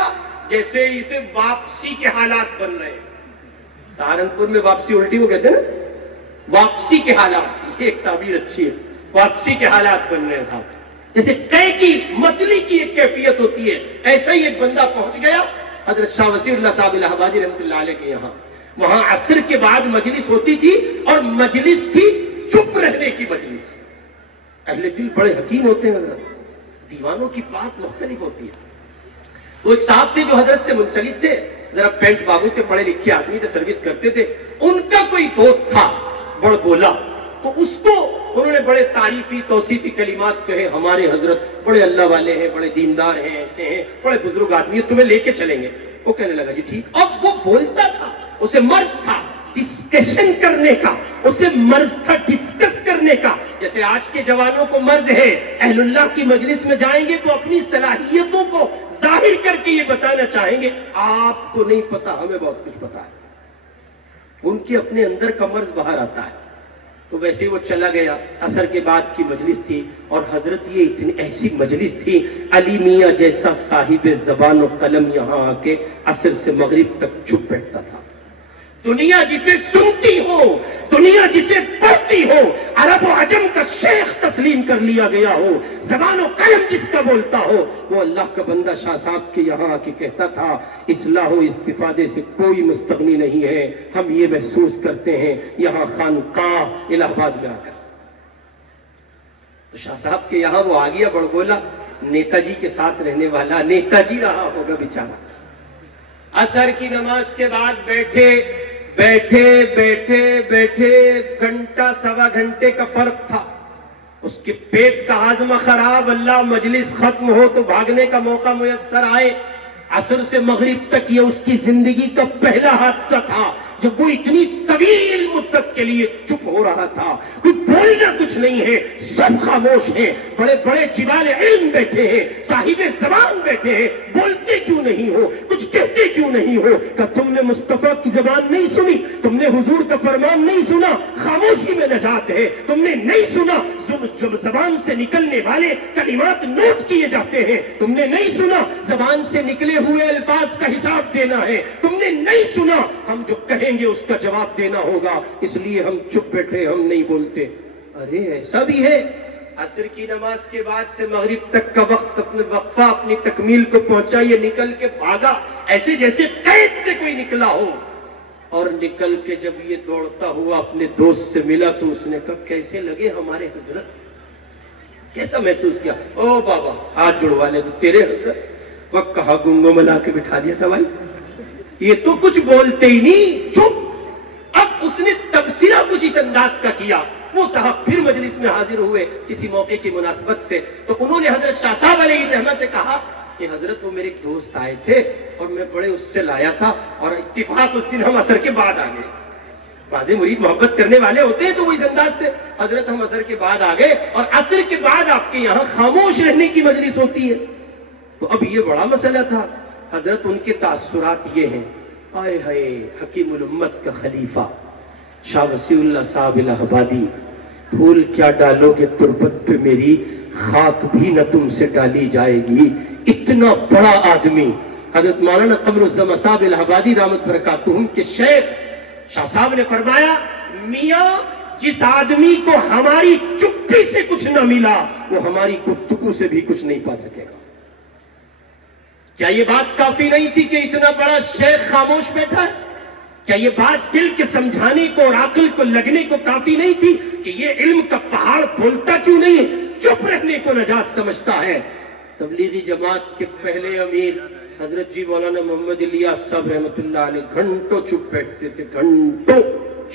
جیسے اسے واپسی کے حالات بن رہے ہیں. سہارنپور میں واپسی الٹی وہ کہتے ہیں نا, واپسی کے حالات, یہ ایک تعبیر اچھی ہے, واپسی کے حالات بن رہے ہیں صاحب. جیسے قے کی متلی کی ایک کیفیت ہوتی ہے, ایسا ہی ایک بندہ پہنچ گیا حضرت شاہ وسیع اللہ صاحب الہ آبادی رحمۃ اللہ علیہ کے یہاں. وہاں عصر کے بعد مجلس ہوتی تھی, اور مجلس تھی چپ رہنے کی مجلس. اہل دل بڑے حکیم ہوتے ہیں حضرت, دیوانوں کی بات مختلف ہوتی ہے. وہ ایک صاحب تھے جو حضرت سے منسلک تھے, ذرا پینٹ بابو تھے, پڑھے لکھے آدمی تھے, سروس کرتے تھے. ان کا کوئی دوست تھا بڑ بولا, تو اس کو انہوں نے بڑے تعریفی توصیفی کلمات کہے, ہمارے حضرت بڑے اللہ والے ہیں, بڑے دیندار ہیں, ایسے ہیں, بڑے بزرگ آدمی ہیں, تمہیں لے کے چلیں گے. وہ کہنے لگا جی ٹھیک. اب وہ بولتا تھا, اسے مرض تھا ڈسکشن کرنے کا, اسے مرض تھا ڈسکس کرنے کا. جیسے آج کے جوانوں کو مرض ہے, اہل اللہ کی مجلس میں جائیں گے تو اپنی صلاحیتوں کو ظاہر کر کے یہ بتانا چاہیں گے, آپ کو نہیں پتا, ہمیں بہت کچھ پتا ہے. ان کے اپنے اندر کا مرض باہر آتا ہے. تو ویسے وہ چلا گیا. عصر کے بعد کی مجلس تھی اور حضرت یہ اتنی ایسی مجلس تھی, علی میاں جیسا صاحب زبان و قلم یہاں آ کے عصر سے مغرب تک چپ بیٹھتا تھا. دنیا جسے سنتی ہو, دنیا جسے پڑھتی ہو, عرب و عجم کا شیخ تسلیم کر لیا گیا ہو, زبان و قلم جس کا بولتا ہو, وہ اللہ کا بندہ شاہ صاحب کے یہاں آ کے کہتا تھا اصلاح و استفادے سے کوئی مستغنی نہیں ہے. ہم یہ محسوس کرتے ہیں یہاں خانقاہ الہ آباد میں آ کر. تو شاہ صاحب کے یہاں وہ آ گیا بڑبولا, نیتا جی کے ساتھ رہنے والا, نیتا جی رہا ہوگا بیچارہ. عصر کی نماز کے بعد بیٹھے گھنٹہ سوا گھنٹے کا فرق تھا. اس کے پیٹ کا ہاضمہ خراب, اللہ مجلس ختم ہو تو بھاگنے کا موقع میسر آئے. عصر سے مغرب تک یہ اس کی زندگی کا پہلا حادثہ تھا جب وہ اتنی طویل مدت کے لیے چپ ہو رہا تھا. کوئی بولنا کچھ نہیں ہے, سب خاموش ہیں. بڑے بڑے جبال علم بیٹھے ہیں, صاحب زبان بیٹھے ہیں, بولتے کیوں نہیں ہو, کچھ کہتے کیوں نہیں ہو؟ کہ تم نے مصطفیٰ کی زبان نہیں سنی, تم نے حضور کا فرمان نہیں سنا, خاموشی میں نجات ہے. تم نے نہیں سنا جب زبان سے نکلنے والے کلمات نوٹ کیے جاتے ہیں, تم نے نہیں سنا زبان سے نکلے ہوئے الفاظ کا حساب دینا ہے, تم نے نہیں سنا ہم جو کہیں گے اس کا جواب دینا ہوگا, اس لیے ہم چپ بیٹھے, ہم نہیں بولتے. ارے ایسا بھی ہے. عصر کی نماز کے بعد سے مغرب تک کا وقت اپنے وقفہ اپنی تکمیل کو پہنچا, یہ نکل کے بھاگا ایسے جیسے قید سے کوئی نکلا ہو. اور نکل کے جب یہ دوڑتا ہوا اپنے دوست سے ملا تو اس نے کہا کیسے لگے ہمارے حضرت, کیسا محسوس کیا؟ او بابا ہاتھ جڑوا لے تو تیرے حضرت. وقت کہا گنگو ملا کے بٹھا دیا تھا بھائی, یہ تو کچھ بولتے ہی نہیں, چپ. اب اس نے تبصرہ کچھ اس انداز کا کیا. وہ صاحب پھر مجلس میں حاضر ہوئے کسی موقع کی مناسبت سے, تو انہوں نے حضرت شاہ صاحب علیہ الرحمہ سے کہا کہ حضرت وہ میرے ایک دوست آئے تھے اور میں بڑے اس سے لایا تھا, اور اتفاق اس دن ہم عصر کے بعد آ گئے. بعض مرید محبت کرنے والے ہوتے ہیں تو وہ اس انداز سے, حضرت ہم عصر کے بعد آ گئے اور عصر کے بعد آپ کے یہاں خاموش رہنے کی مجلس ہوتی ہے. تو اب یہ بڑا مسئلہ تھا. حضرت ان کے تاثرات یہ ہیں, آئے ہائے حکیم الامت کا خلیفہ شاہ وسیع اللہ صاحب الہ آبادی, پھول کیا ڈالو گے تربت پہ میری, خاک بھی نہ تم سے ڈالی جائے گی. اتنا بڑا آدمی حضرت مولانا قمر الزمان صاحب الہ آبادی رحمت برکاتہم کے شیخ شاہ صاحب نے فرمایا, میاں جس آدمی کو ہماری چپی سے کچھ نہ ملا وہ ہماری گفتگو سے بھی کچھ نہیں پا سکے گا. کیا یہ بات کافی نہیں تھی کہ اتنا بڑا شیخ خاموش بیٹھا ہے؟ کیا یہ بات دل کے سمجھانے کو اور عقل کو لگنے کو کافی نہیں تھی کہ یہ علم کا پہاڑ بولتا کیوں نہیں ہے, چپ رہنے کو نجات سمجھتا ہے؟ تبلیغی جماعت کے پہلے امیر حضرت جی مولانا محمد الیاس صاحب رحمت اللہ علیہ گھنٹوں چپ بیٹھتے تھے, گھنٹوں.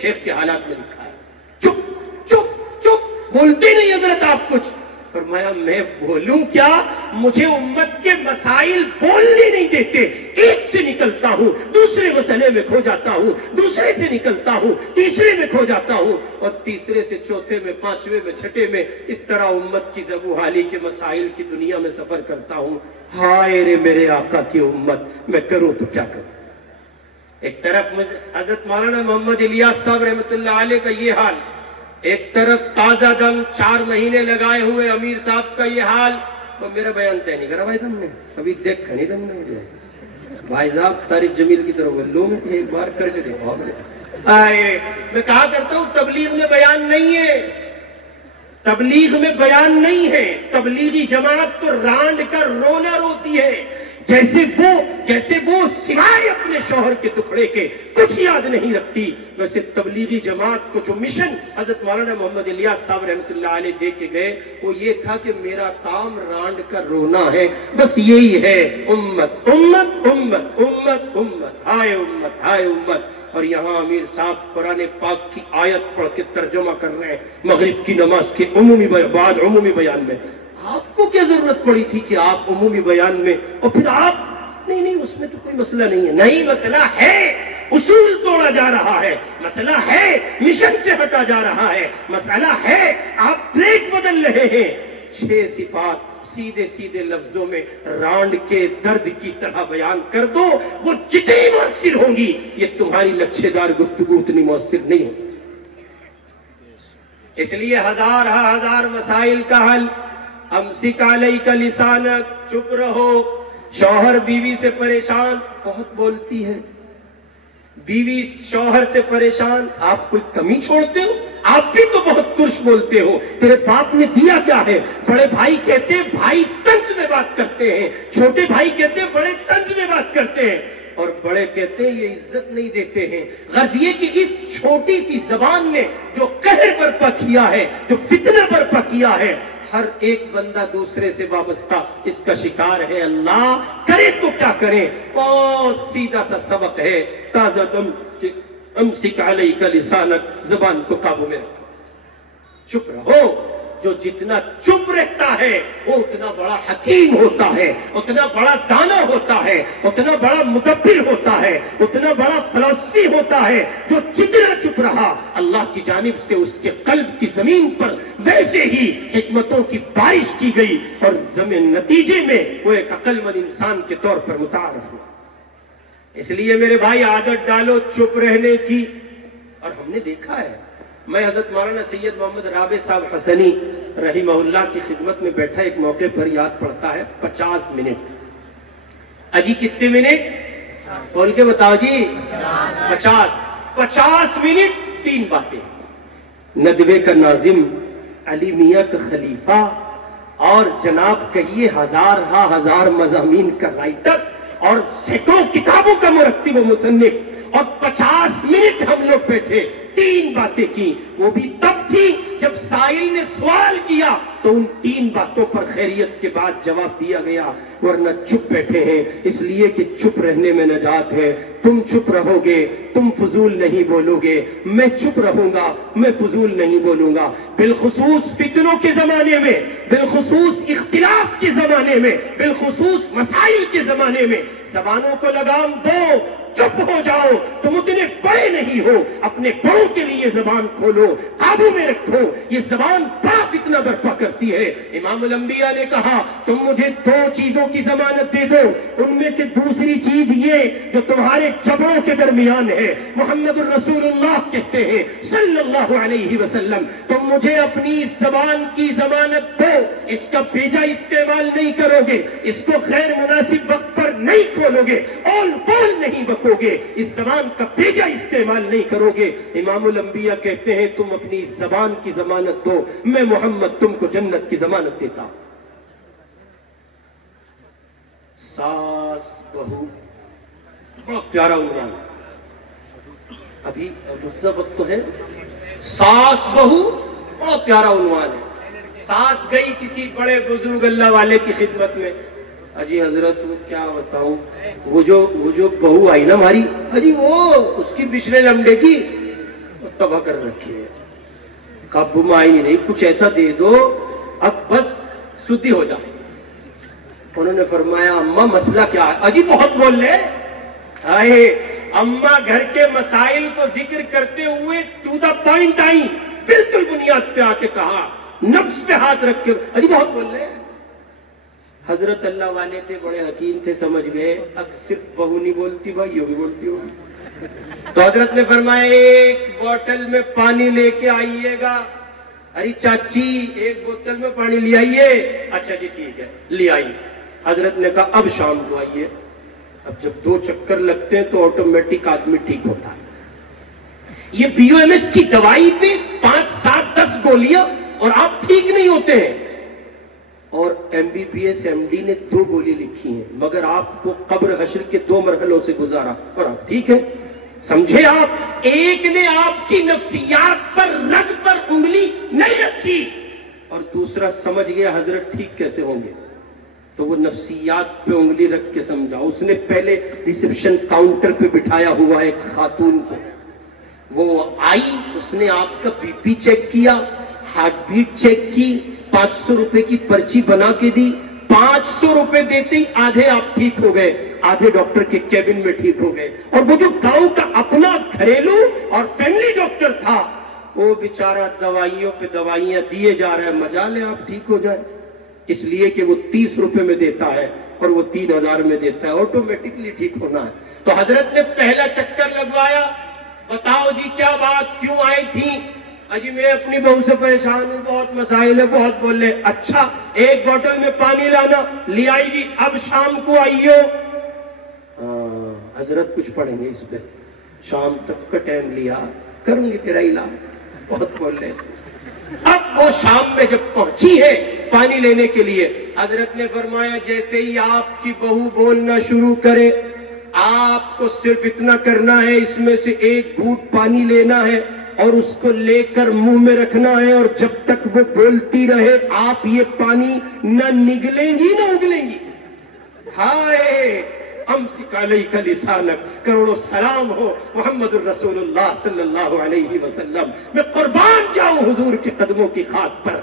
شیخ کے حالات میں لکھا ہے, چپ چپ چپ, بولتے نہیں حضرت آپ کچھ. فرمایا میں بولوں کیا, مجھے امت کے مسائل بولنے نہیں دیتے. ایک سے نکلتا ہوں دوسرے مسئلے میں کھو جاتا ہوں, دوسرے سے نکلتا ہوں تیسرے میں کھو جاتا ہوں, اور تیسرے سے چوتھے میں, پانچویں میں, چھٹے میں, اس طرح امت کی زبو حالی کے مسائل کی دنیا میں سفر کرتا ہوں. ہائے رے میرے آقا کی امت, میں کروں تو کیا کروں. ایک طرف حضرت مولانا محمد الیاس صاحب رحمت اللہ علیہ کا یہ حال, ایک طرف تازہ دم 4 مہینے لگائے ہوئے امیر صاحب کا یہ حال. تو میرا بیان طے نہیں کرا بھائی تم نے, ابھی دیکھا نہیں تم نے مجھے. بھائی صاحب طارق جمیل کی طرف لو, میں ایک بار کر کے دیکھو. میں کہا کرتا ہوں تبلیغ میں بیان نہیں ہے, تبلیغ میں بیان نہیں ہے. تبلیغی جماعت تو رانڈ کر رونا روتی ہے, جیسے وہ سوائے اپنے شوہر کے ٹکڑے کے کچھ یاد نہیں رکھتی. ویسے تبلیغی جماعت کو جو مشن حضرت مولانا محمد الیاس صاحب رحمت اللہ علیہ دے کے گئے وہ یہ تھا کہ میرا کام رانڈ کر رونا ہے, بس یہی ہے. امت امت امت امت امت, ہائے امت ہائے امت. اور یہاں امیر صاحب قرآن پاک کی آیت پڑھ کے ترجمہ کر رہے ہیں مغرب کی نماز کے بعد عمومی بیان میں. آپ کو کیا ضرورت پڑی تھی کہ آپ عمومی بیان میں, اور پھر آپ نہیں اس میں تو کوئی مسئلہ نہیں ہے. نہیں, مسئلہ ہے, اصول توڑا جا رہا ہے, مسئلہ ہے مشن سے ہٹا جا رہا ہے, مسئلہ ہے آپ ٹریک بدل رہے ہیں. 6 صفات سیدھے سیدھے لفظوں میں رانڈ کے درد کی طرح بیان کر دو, وہ جتنی مؤثر ہوں گی یہ تمہاری لچھے دار گفتگو اتنی مؤثر نہیں ہو سکتی. اس لیے ہزار مسائل کا حل، امسک علیک لسانک، چپ رہو. شوہر بیوی سے پریشان، بہت بولتی ہے، بیوی شوہر سے پریشان، آپ کوئی کمی چھوڑتے ہو؟ آپ بھی تو بہت ترش بولتے ہو، تیرے باپ نے دیا کیا ہے؟ بڑے بھائی کہتے ہیں بھائی طنز میں بات کرتے ہیں، چھوٹے بھائی کہتے ہیں بڑے طنز میں بات کرتے ہیں، اور بڑے کہتے ہیں یہ عزت نہیں دیتے ہیں. غرض یہ کہ اس چھوٹی سی زبان نے جو قہر برپا کیا ہے، جو فتنہ برپا کیا ہے، ہر ایک بندہ دوسرے سے وابستہ اس کا شکار ہے. اللہ کرے تو کیا کریں؟ بہت سیدھا سا سبق ہے، تازہ دم کہ امسک علیک لسانک، زبان کو قابو میں رکھو، چپ رہو. جو جتنا چپ رہتا ہے وہ اتنا بڑا حکیم ہوتا ہے، اتنا بڑا دانا ہوتا ہے، اتنا بڑا مدبر ہوتا ہے، اتنا بڑا فلسفی ہوتا ہے. جو جتنا چپ رہا اللہ کی جانب سے اس کے قلب کی زمین پر ویسے ہی حکمتوں کی بارش کی گئی، اور زمین نتیجے میں وہ ایک عقل مند انسان کے طور پر متعارف ہوا. اس لیے میرے بھائی عادت ڈالو چپ رہنے کی. اور ہم نے دیکھا ہے، میں حضرت مولانا سید محمد رابع صاحب حسنی رحمہ اللہ کی خدمت میں بیٹھا ایک موقع پر یاد پڑتا ہے 50 منٹ. اجی کتنے منٹ بول کے بتاؤ جی؟ 50 منٹ 3 باتیں. ندوے کا ناظم، علی میاں کا خلیفہ، اور جناب کہیے ہزار مضامین کا رائٹر، اور سینکڑوں کتابوں کا مرتب و مصنف، اور 50 منٹ ہم لوگ بیٹھے 3 باتیں کی. وہ بھی تب تھی جب سائل نے سوال کیا تو ان 3 باتوں پر خیریت کے بعد جواب دیا گیا، ورنہ چپ بیٹھے ہیں. اس لیے کہ چپ رہنے میں نجات ہے. تم چپ رہو گے، تم فضول نہیں بولو گے، میں چپ رہوں گا، میں فضول نہیں بولوں گا. بالخصوص فتنوں کے زمانے میں، بالخصوص اختلاف کے زمانے میں، بالخصوص مسائل کے زمانے میں زبانوں کو لگام دو، چپ ہو جاؤ. تم اتنے بڑے نہیں ہو، اپنے بڑوں کے لیے زبان کھولو، قابو میں رکھو. یہ زبان بڑا فتنہ برپا کرتی ہے. امام الانبیاء نے کہا تم مجھے 2 چیزوں کی ضمانت دے دو، ان میں سے دوسری چیز یہ جو تمہارے جبڑوں کے درمیان ہے. محمد الرسول اللہ کہتے ہیں صلی اللہ علیہ وسلم، تم مجھے اپنی زبان کی ضمانت دو، اس کا بیجا استعمال نہیں کرو گے، اس کو غیر مناسب وقت پر نہیں کھولو گے، اول فول نہیں بکو گے، اس زبان کا بیجا استعمال نہیں کرو گے. امام الانبیاء کہتے ہیں تم اپنی زبان کی ضمانت دو، میں محمد تم کو جنت کی ضمانت دیتا ہوں. ساس بہو، بہت پیارا عنوان. ابھی دوسرا وقت تو ہے. ساس بہو بڑا پیارا عنوان ہے. ساس گئی کسی بڑے بزرگ اللہ والے کی خدمت میں، اجی حضرت وہ کیا بتاؤں، وہ جو بہو آئی نا ہماری، اجی وہ اس کی پچھلے لمڈے کی تباہ کر رکھی ہے، قابو میں آئی نہیں رہی، کچھ ایسا دے دو اب بس سدھی ہو جائے. انہوں نے فرمایا اماں مسئلہ کیا ہے؟ اجی بہت بول رہے آئے. اماں گھر کے مسائل کو ذکر کرتے ہوئے ٹو دا پوائنٹ آئی، بالکل بنیاد پہ آ کے کہا، نفس پہ ہاتھ رکھ کے. اجی بہت بول رہے. حضرت اللہ والے تھے، بڑے حکیم تھے، سمجھ گئے اب صرف بہو نہیں بولتی بھائی یہ بھی بولتی ہوگی. تو حضرت نے فرمایا ایک بوتل میں پانی لے کے آئیے گا. ارے چاچی ایک بوتل میں پانی لے آئیے. اچھا جی ٹھیک ہے لے آئیے. حضرت نے کہا اب شام کو آئیے. اب جب 2 چکر لگتے ہیں تو آٹومیٹک آدمی ٹھیک ہوتا ہے. یہ بی او ایم ایس کی دوائی پہ 5, 7, 10 گولیاں اور آپ ٹھیک نہیں ہوتے ہیں. اور M B B S M D نے 2 گولی لکھی ہیں، مگر آپ کو قبر حشر کے 2 مرحلوں سے گزارا اور آپ ٹھیک ہے. سمجھے آپ؟ ایک نے آپ کی نفسیات پر رگ پر انگلی نہیں رکھی اور دوسرا سمجھ گیا حضرت ٹھیک کیسے ہوں گے، تو وہ نفسیات پہ انگلی رکھ کے سمجھا. اس نے پہلے ریسیپشن کاؤنٹر پہ بٹھایا ہوا ایک خاتون کو، وہ آئی، اس نے آپ کا بی پی چیک کیا، ہارٹ بیٹ چیک کی، 500 روپے کی پرچی بنا کے دی. 500 روپے دیتے ہی آدھے آپ ٹھیک ہو گئے، آدھے ڈاکٹر کے کیبن میں ٹھیک ہو گئے. اور وہ جو گاؤں کا اپنا گھریلو اور فیملی ڈاکٹر تھا وہ بیچارہ دوائیوں پہ دوائیاں دیے جا رہا ہے، مجال ہے آپ ٹھیک ہو جائے. اس لیے کہ وہ 30 روپے میں دیتا ہے اور وہ 3000 میں دیتا ہے، آٹومیٹکلی ٹھیک ہونا ہے. تو حضرت نے پہلا چکر لگوایا. بتاؤ جی کیا بات، کیوں آئی تھی؟ اجی میں اپنی بہو سے پریشان ہوں، بہت مسائل ہے، بہت بول لے. اچھا ایک بوتل میں پانی لانا، لے آئی جی، اب شام کو آئیو. حضرت کچھ پڑھیں گے اس پہ، شام تک کا ٹائم لیا، کروں گی تیرا علاج، بہت بول لے. اب وہ شام میں جب پہنچی ہے پانی لینے کے لیے، حضرت نے فرمایا جیسے ہی آپ کی بہو بولنا شروع کرے، آپ کو صرف اتنا کرنا ہے، اس میں سے ایک گھونٹ پانی لینا ہے اور اس کو لے کر منہ میں رکھنا ہے، اور جب تک وہ بولتی رہے آپ یہ پانی نہ نگلیں گی نہ اگلیں گی. ہائے امسک علیک لسانک، کروڑوں سلام ہو محمد الرسول اللہ صلی اللہ علیہ وسلم. میں قربان جاؤں حضور کے قدموں کی خاک پر.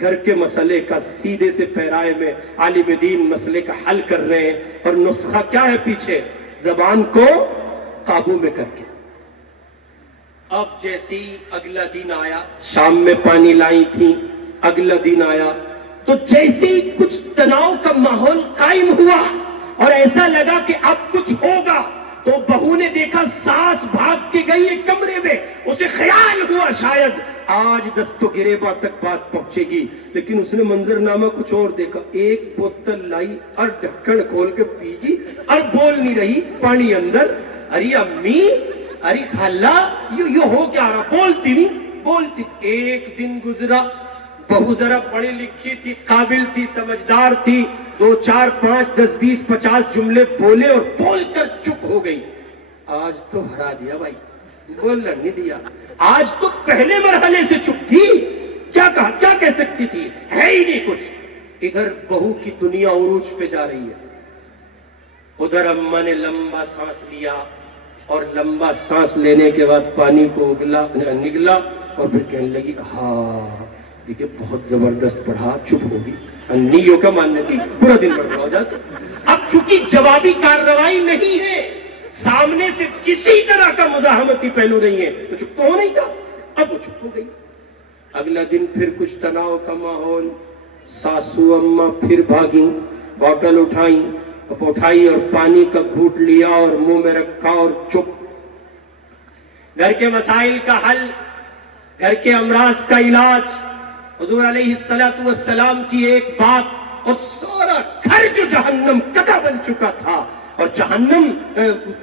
گھر کے مسئلے کا سیدھے سے پیرائے میں عالم دین مسئلے کا حل کر رہے ہیں، اور نسخہ کیا ہے پیچھے؟ زبان کو قابو میں کر کے. اب جیسے ہی اگلا دن آیا، شام میں پانی لائی تھی، اگلا دن آیا تو جیسے ہی کچھ تناؤ کا ماحول قائم ہوا اور ایسا لگا کہ اب کچھ ہوگا، تو بہو نے دیکھا ساس بھاگ کے گئی ہے کمرے میں. اسے خیال ہوا شاید آج دست و گریباں تک بات پہنچے گی، لیکن اس نے منظر نامہ کچھ اور دیکھا. ایک بوتل لائی اور ڈھکن کھول کے پی گی اور بول نہیں رہی، پانی اندر. ارے امی، ارے خالہ، یہ ہو کیا رہا؟ بولتی نہیں بولتی. ایک دن گزرا، بہو ذرا پڑھی لکھی تھی، قابل تھی، سمجھدار تھی، 2 4 5 10 20 50 جملے بولے اور بول کر چپ ہو گئی. آج تو ہرا دیا بھائی، بولنا نہیں دیا. آج تو پہلے مرحلے سے چپ تھی، کیا کہا، کیا کہہ سکتی تھی؟ ہے ہی نہیں کچھ. ادھر بہو کی دنیا عروج پہ جا رہی ہے، ادھر اماں نے لمبا سانس لیا، اور لمبا سانس لینے کے بعد پانی کو نگلا اور پھر کہنے لگی ہاں دیکھیں بہت زبردست پڑھا، چپ ہوگی. نیوں کا ماننے تھی، پورا دن بڑھتا ہو جاتا. اب چونکہ جوابی کارروائی نہیں ہے، سامنے سے کسی طرح کا مزاحمتی پہلو نہیں ہے، تو چپ تو ہو نہیں تھا. اب وہ چپ ہو گئی. اگلا دن پھر کچھ تناؤ کا ماحول، ساسو اماں پھر بھاگی، بوتل اٹھائی اور پانی کا گھونٹ لیا اور منہ میں رکھا اور چپ. گھر کے مسائل کا حل، گھر کے امراض کا علاج، حضور علیہ السلام کی ایک بات، اور سارا گھر جو جہنم کدہ بن چکا تھا اور جہنم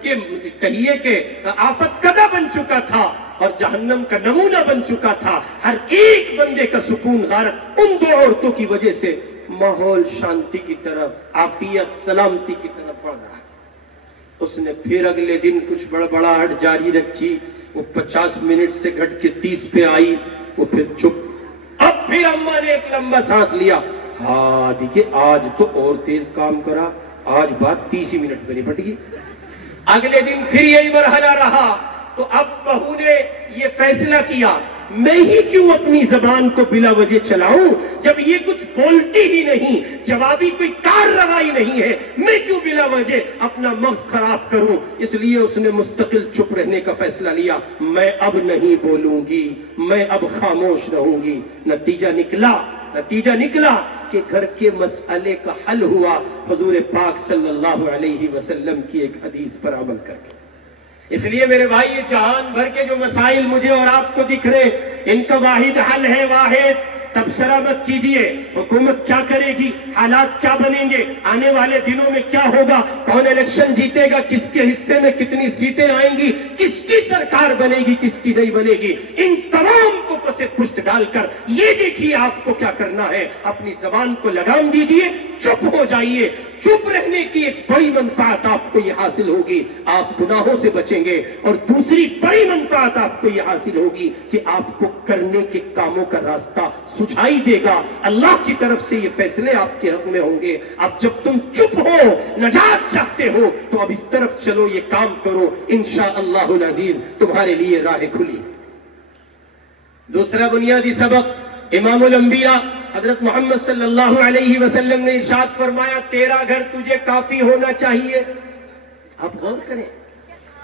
کے کہیے کہ آفت کدہ بن چکا تھا اور جہنم کا نمونہ بن چکا تھا، ہر ایک بندے کا سکون غارت ان 2 عورتوں کی وجہ سے ماحول شانتی کی طرف، عافیت سلامتی کی طرف بڑھ رہا ہے. اس نے پھر اگلے دن کچھ بڑبڑاہٹ جاری رکھی، وہ 50 منٹ سے گھٹ کے 30 پہ آئی، وہ پھر چپ. اب پھر اماں نے ایک لمبا سانس لیا، ہاں دیکھیے آج تو اور تیز کام کرا، آج بات 30 منٹ میں نپٹ گئی. اگلے دن پھر یہی مرحلہ رہا. تو اب بہو نے یہ فیصلہ کیا، میں ہی کیوں اپنی زبان کو بلا وجہ چلاؤں، جب یہ کچھ بولتی ہی نہیں، جوابی کوئی کارروائی نہیں ہے، میں کیوں بلا وجہ اپنا مغز خراب کروں. اس لیے اس نے مستقل چپ رہنے کا فیصلہ لیا. میں اب نہیں بولوں گی، میں اب خاموش رہوں گی. نتیجہ نکلا کہ گھر کے مسئلے کا حل ہوا حضور پاک صلی اللہ علیہ وسلم کی ایک حدیث پر عمل کر کے. اس لیے میرے بھائی، یہ جہان بھر کے جو مسائل مجھے اور آپ کو دکھ رہے، ان کا واحد حل ہے، واحد. تبصرہ مت کیجئے حکومت کیا کرے گی، حالات کیا بنیں گے، آنے والے دنوں میں کیا ہوگا، کون الیکشن جیتے گا، کس کے حصے میں کتنی سیٹیں آئیں گی، کس کی سرکار بنے گی، کس کی نہیں بنے گی. ان تمام کو پسے پشت ڈال کر یہ دیکھیے آپ کو کیا کرنا ہے. اپنی زبان کو لگام دیجئے، چپ ہو جائیے. چپ رہنے کی ایک بڑی منفعت آپ کو یہ حاصل ہوگی، آپ گناہوں سے بچیں گے. اور دوسری بڑی منفعت آپ کو یہ حاصل ہوگی کہ آپ کو کرنے کے کاموں کا راستہ سجھائی دے گا. اللہ کی طرف سے یہ فیصلے آپ کے حق میں ہوں گے. اب جب تم چپ ہو، نجات چاہتے ہو، تو اب اس طرف چلو، یہ کام کرو، انشاءاللہ العزیز تمہارے لیے راہ کھلی. دوسرا بنیادی سبق، امام الانبیاء حضرت محمد صلی اللہ علیہ وسلم نے ارشاد فرمایا، تیرا گھر تجھے کافی ہونا چاہیے. آپ غور کریں،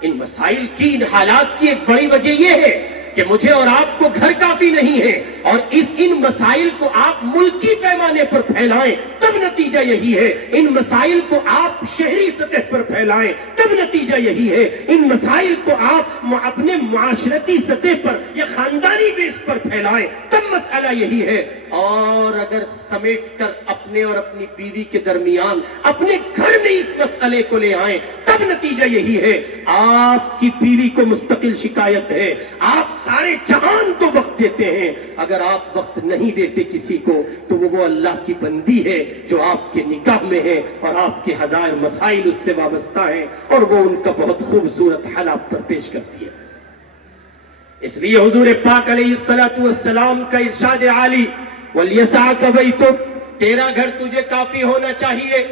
ان مسائل کی، ان حالات کی ایک بڑی وجہ یہ ہے کہ مجھے اور آپ کو گھر کافی نہیں ہے، اور ان مسائل کو آپ ملکی پیمانے پر پھیلائیں تب نتیجہ یہی ہے. ان مسائل کو آپ شہری سطح پر پھیلائیں پھیلائیں تب نتیجہ یہی ہے. ان مسائل کو آپ اپنے معاشرتی سطح پر یا خاندانی بیس پر پھیلائیں تب مسئلہ یہی ہے. اور اگر سمیٹ کر اپنے اور اپنی بیوی کے درمیان اپنے گھر میں اس مسئلے کو لے آئیں تب نتیجہ یہی ہے. آپ کی بیوی کو مستقل شکایت ہے, آپ سارے جہان کو وقت دیتے ہیں, اگر آپ وقت نہیں دیتے کسی کو تو وہ اللہ کی بندی ہے جو آپ کے نگاہ میں ہے اور آپ کے ہزار مسائل اس سے وابستہ ہیں اور وہ ان کا بہت خوبصورت حل آپ پر پیش کرتی ہے. اس لیے حضور پاک علیہ السلام کا ارشاد عالی وَلْيَسَعْكَ بَيْتُكَ, تیرا گھر تجھے کافی ہونا چاہیے.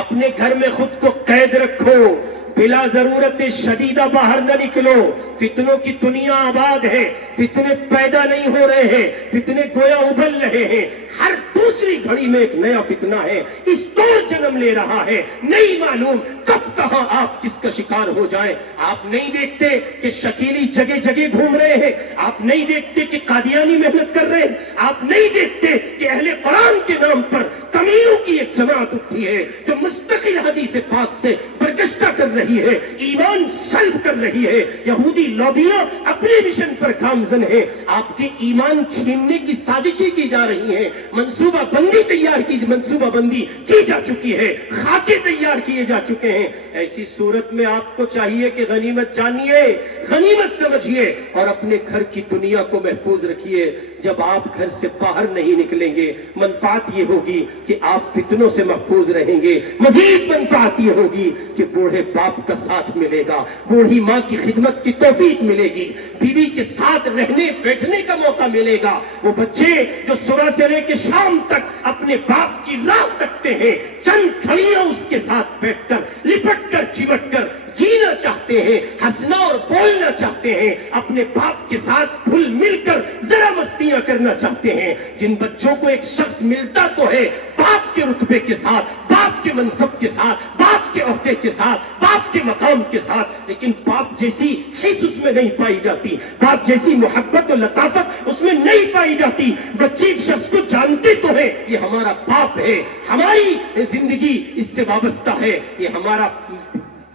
اپنے گھر میں خود کو قید رکھو, بلا ضرورت شدیدہ باہر نہ نکلو. فتنوں کی دنیا آباد ہے, فتنے پیدا نہیں ہو رہے ہیں, فتنے گویا ابل رہے ہیں. ہر دوسری گھڑی میں ایک نیا فتنہ ہے, اس دور جنم لے رہا ہے, نہیں معلوم کب کہاں آپ کس کا شکار ہو جائیں. آپ نہیں دیکھتے کہ شکیلی جگہ جگہ گھوم رہے ہیں, آپ نہیں دیکھتے کہ قادیانی محنت کر رہے ہیں, آپ نہیں دیکھتے کہ اہل قرآن کے نام پر کمیوں کی ایک جماعت اٹھی ہے جو مستقل حدیث پاک سے برگشتہ کر رہی ہے, ایمان سلب کر رہی ہے. یہودی لوبیاں اپنے مشن پر گامزن ہیں, آپ کے ایمان چھیننے کی سازشیں کی جا رہی ہیں, منصوبہ بندی تیار کی, منصوبہ بندی کی جا چکی ہے, خاکے تیار کیے جا چکے ہیں. ایسی صورت میں آپ کو چاہیے کہ غنیمت جانیے, غنیمت سمجھیے اور اپنے گھر کی دنیا کو محفوظ رکھیے. جب آپ گھر سے باہر نہیں نکلیں گے منفعت یہ ہوگی کہ آپ فتنوں سے محفوظ رہیں گے, مزید منفعت یہ ہوگی کہ بوڑھے باپ کا ساتھ ملے گا, بوڑھی ماں کی خدمت کی توفیق ملے گی, بیوی کے ساتھ رہنے بیٹھنے کا موقع ملے گا. وہ بچے جو صبح سے لے کے شام تک اپنے باپ کی راہ تکتے ہیں, چند گھڑیاں اس کے ساتھ بیٹھ کر لپٹ کر چمٹ کر جینا چاہتے ہیں, ہنسنا اور بولنا چاہتے ہیں, اپنے باپ کے ساتھ گھل مل کر ذرا مستیاں کرنا چاہتے ہیں. جن بچوں کو ایک شخص ملتا تو ہے باپ کے رتبے کے ساتھ, باپ کے منصب کے ساتھ, باپ کے عہدے کے ساتھ, باپ کے مقام کے ساتھ, لیکن باپ جیسی حس اس میں نہیں پائی جاتی, باپ جیسی محبت و لطافت اس میں نہیں پائی جاتی. بچے ایک شخص کو جانتے تو ہیں یہ ہمارا باپ ہے, ہماری زندگی اس سے وابستہ ہے, یہ ہمارا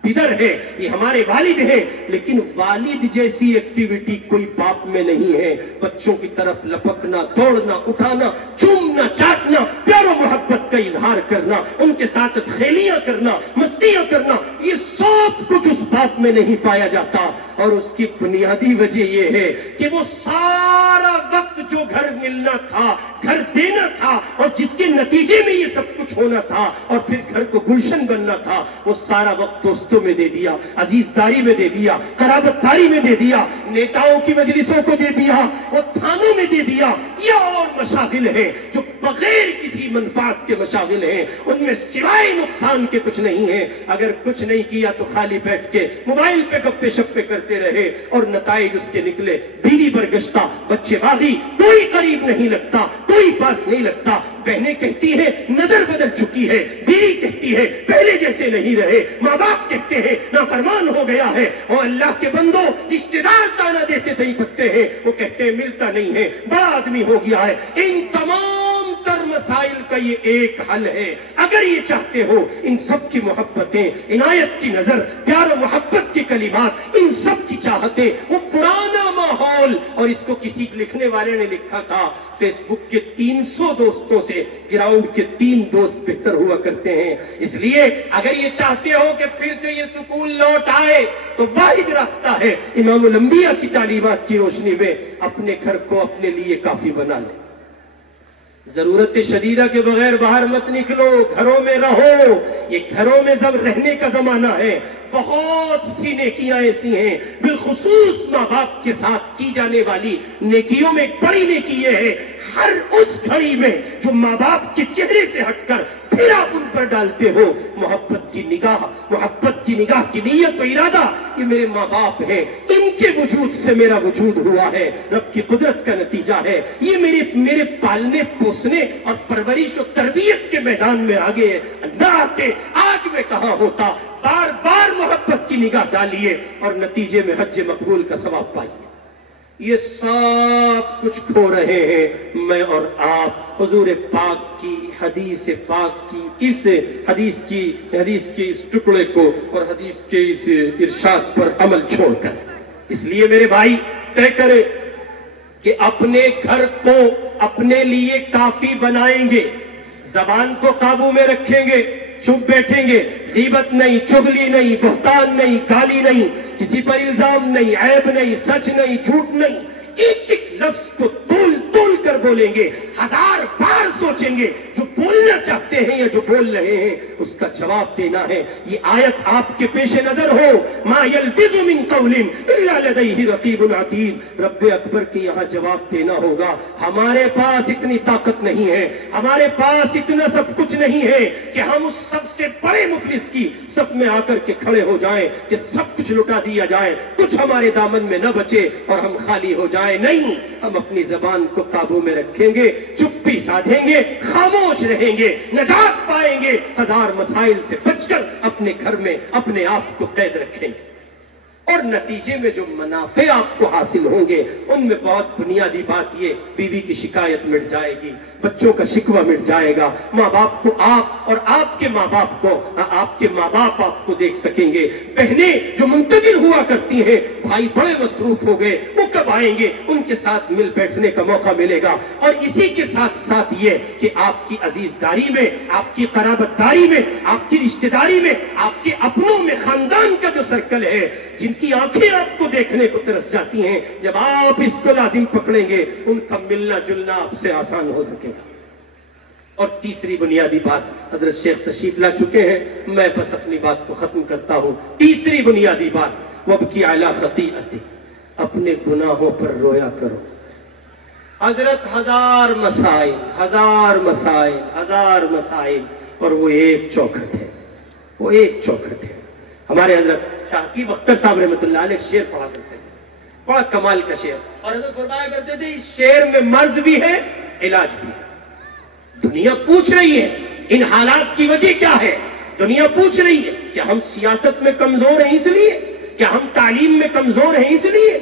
پدر ہے, یہ ہمارے والد ہیں, لیکن والد جیسی ایکٹیویٹی کوئی باپ میں نہیں ہے. بچوں کی طرف لپکنا, دوڑنا, اٹھانا, چومنا, چاٹنا, پیار و محبت کا اظہار کرنا, ان کے ساتھ کھیلیاں کرنا, مستیاں کرنا, یہ سب کچھ اس باپ میں نہیں پایا جاتا. اور اس کی بنیادی وجہ یہ ہے کہ وہ سارا وقت جو گھر ملنا تھا, گھر دینا تھا اور جس کے نتیجے میں یہ سب کچھ ہونا تھا اور پھر گھر کو گلشن بننا تھا, وہ سارا وقت دوستوں میں دے دیا, عزیزداری میں دے دیا, قرابت داری میں دے دیا, نیتاؤں کی مجلسوں کو دے دیا, وہ تھانوں میں دے دیا, یا اور مشاغل ہیں جو بغیر کسی منفعت کے مشاغل ہیں, ان میں سوائے نقصان کے کچھ نہیں ہے. اگر کچھ نہیں کیا تو خالی بیٹھ کے موبائل پہ گپے شپے کرتے رہے اور نتائج اس کے نکلے, بیوی برگشتہ, بچے باغی, کوئی قریب نہیں لگتا, کوئی پاس نہیں لگتا. بہنیں کہتی ہیں نظر بدل چکی ہے, بیوی کہتی ہے پہلے جیسے نہیں رہے, ماں باپ کہتے ہیں نافرمان ہو گیا ہے, اور اللہ کے بندوں رشتے دار تانا دیتے نہیں تھکتے ہیں, وہ کہتے ہیں ملتا نہیں ہے, بڑا آدمی ہو گیا ہے. ان تمام تر مسائل کا یہ ایک حل ہے. اگر یہ چاہتے ہو ان سب کی محبتیں, عنایت کی نظر, پیار و محبت کی کلمات, ان سب کی چاہتے, وہ پرانا ماحول. اور اس کو کسی لکھنے والے نے لکھا تھا, فیس بک کے 300 دوستوں سے گراؤنڈ کے 3 دوست بہتر ہوا کرتے ہیں. اس لیے اگر یہ چاہتے ہو کہ پھر سے یہ سکون لوٹ آئے تو واحد راستہ ہے امام الانبیاء کی تعلیمات کی روشنی میں اپنے گھر کو اپنے لیے کافی بنا لیں. ضرورت شدیدہ کے بغیر باہر مت نکلو, گھروں میں رہو. یہ گھروں میں جب رہنے کا زمانہ ہے, بہت سی نیکیاں ایسی ہیں, بالخصوص ماں باپ کے ساتھ کی جانے والی نیکیوں میں ایک بڑی نیکی یہ ہے, ہر اس گھڑی میں جو ماں باپ کے چہرے سے ہٹ کر پھر آپ ان پر ڈالتے ہو محبت کی نگاہ, محبت کی نگاہ کی نیت و ارادہ. یہ میرے ماں باپ ہیں, ان کے وجود سے میرا وجود ہوا ہے, رب کی قدرت کا نتیجہ ہے. یہ میرے پالنے پوسنے اور پرورش و تربیت کے میدان میں آگے نہ آتے آج میں کہاں ہوتا. بار بار محبت کی نگاہ ڈالیے اور نتیجے میں حج مقبول کا ثواب پائیے. یہ سب کچھ کھو رہے ہیں میں اور آپ حضور پاک کی حدیث پاک کی اس حدیث کے اس ٹکڑے کو اور حدیث کے اس ارشاد پر عمل چھوڑ کر۔ اس لیے میرے بھائی طے کرے کہ اپنے گھر کو اپنے لیے کافی بنائیں گے، زبان کو قابو میں رکھیں گے، چپ بیٹھیں گے، غیبت نہیں، چغلی نہیں، بہتان نہیں، گالی نہیں، کسی پر الزام نہیں، عیب نہیں، سچ نہیں، جھوٹ نہیں، ایک ایک لفظ کو تول تول کر بولیں گے، 1000 بار سوچیں گے، جو بولنا چاہتے ہیں یا جو بول رہے ہیں اس کا جواب دینا ہے۔ یہ آیت آپ کے پیش نظر ہو، ما یلفظ من قول الا لدیہ رقیب عتید، رب اکبر کے یہاں جواب دینا ہوگا۔ ہمارے پاس اتنی طاقت نہیں ہے، ہمارے پاس اتنا سب کچھ نہیں ہے کہ ہم اس سب سے بڑے مفلس کی صف میں آ کر کے کھڑے ہو جائیں کہ سب کچھ لٹا دیا جائے، کچھ ہمارے دامن میں نہ بچے اور ہم خالی ہو جائیں۔ نہیں، ہم اپنی زبان کو قابو میں رکھیں گے، چپی سادھیں گے، خاموش رہیں گے، نجات پائیں گے، 1000 مسائل سے بچ کر اپنے گھر میں اپنے آپ کو قید رکھیں گے، اور نتیجے میں جو منافع آپ کو حاصل ہوں گے ان میں بہت بنیادی بات یہ، بیوی کی شکایت مٹ جائے گی، بچوں کا شکوہ مٹ جائے گا، ماں باپ کو آپ اور آپ کے ماں باپ کو آپ کے ماں باپ آپ کو دیکھ سکیں گے، بہنیں جو منتظر ہوا کرتی ہیں بھائی بڑے مصروف ہو گئے وہ کب آئیں گے، ان کے ساتھ مل بیٹھنے کا موقع ملے گا، اور اسی کے ساتھ ساتھ یہ کہ آپ کی عزیز داری میں، آپ کی قرابت داری میں، آپ کی رشتہ داری میں، آپ کے اپنوں میں، خاندان کا جو سرکل ہے جن کی آنکھیں آپ کو دیکھنے کو ترس جاتی ہیں، جب آپ اس کو لازم پکڑیں گے ان کا ملنا جلنا آپ سے آسان ہو سکے گا۔ اور تیسری بنیادی بات، حضرت شیخ تشریف لا چکے ہیں، میں بس اپنی بات کو ختم کرتا ہوں۔ تیسری بنیادی بات، وَابْكِ عَلَىٰ خَطِيئَتِكَ، اپنے گناہوں پر رویا کرو۔ حضرت ہزار مسائل اور وہ ایک چوکھٹ ہے، وہ ایک چوکھٹ ہے۔ ہمارے حضرت شاہ عقیب اختر صاحب رحمۃ اللہ علیہ شعر پڑھا کرتے تھے، بڑا کمال کا شعر، اور حضرت فرمایا کرتے تھے اس شعر میں مرض بھی ہے علاج بھی ہے۔ دنیا پوچھ رہی ہے ان حالات کی وجہ کیا ہے، دنیا پوچھ رہی ہے کہ ہم سیاست میں کمزور ہیں اس لیے، کیا ہم تعلیم میں کمزور ہیں اس لیے،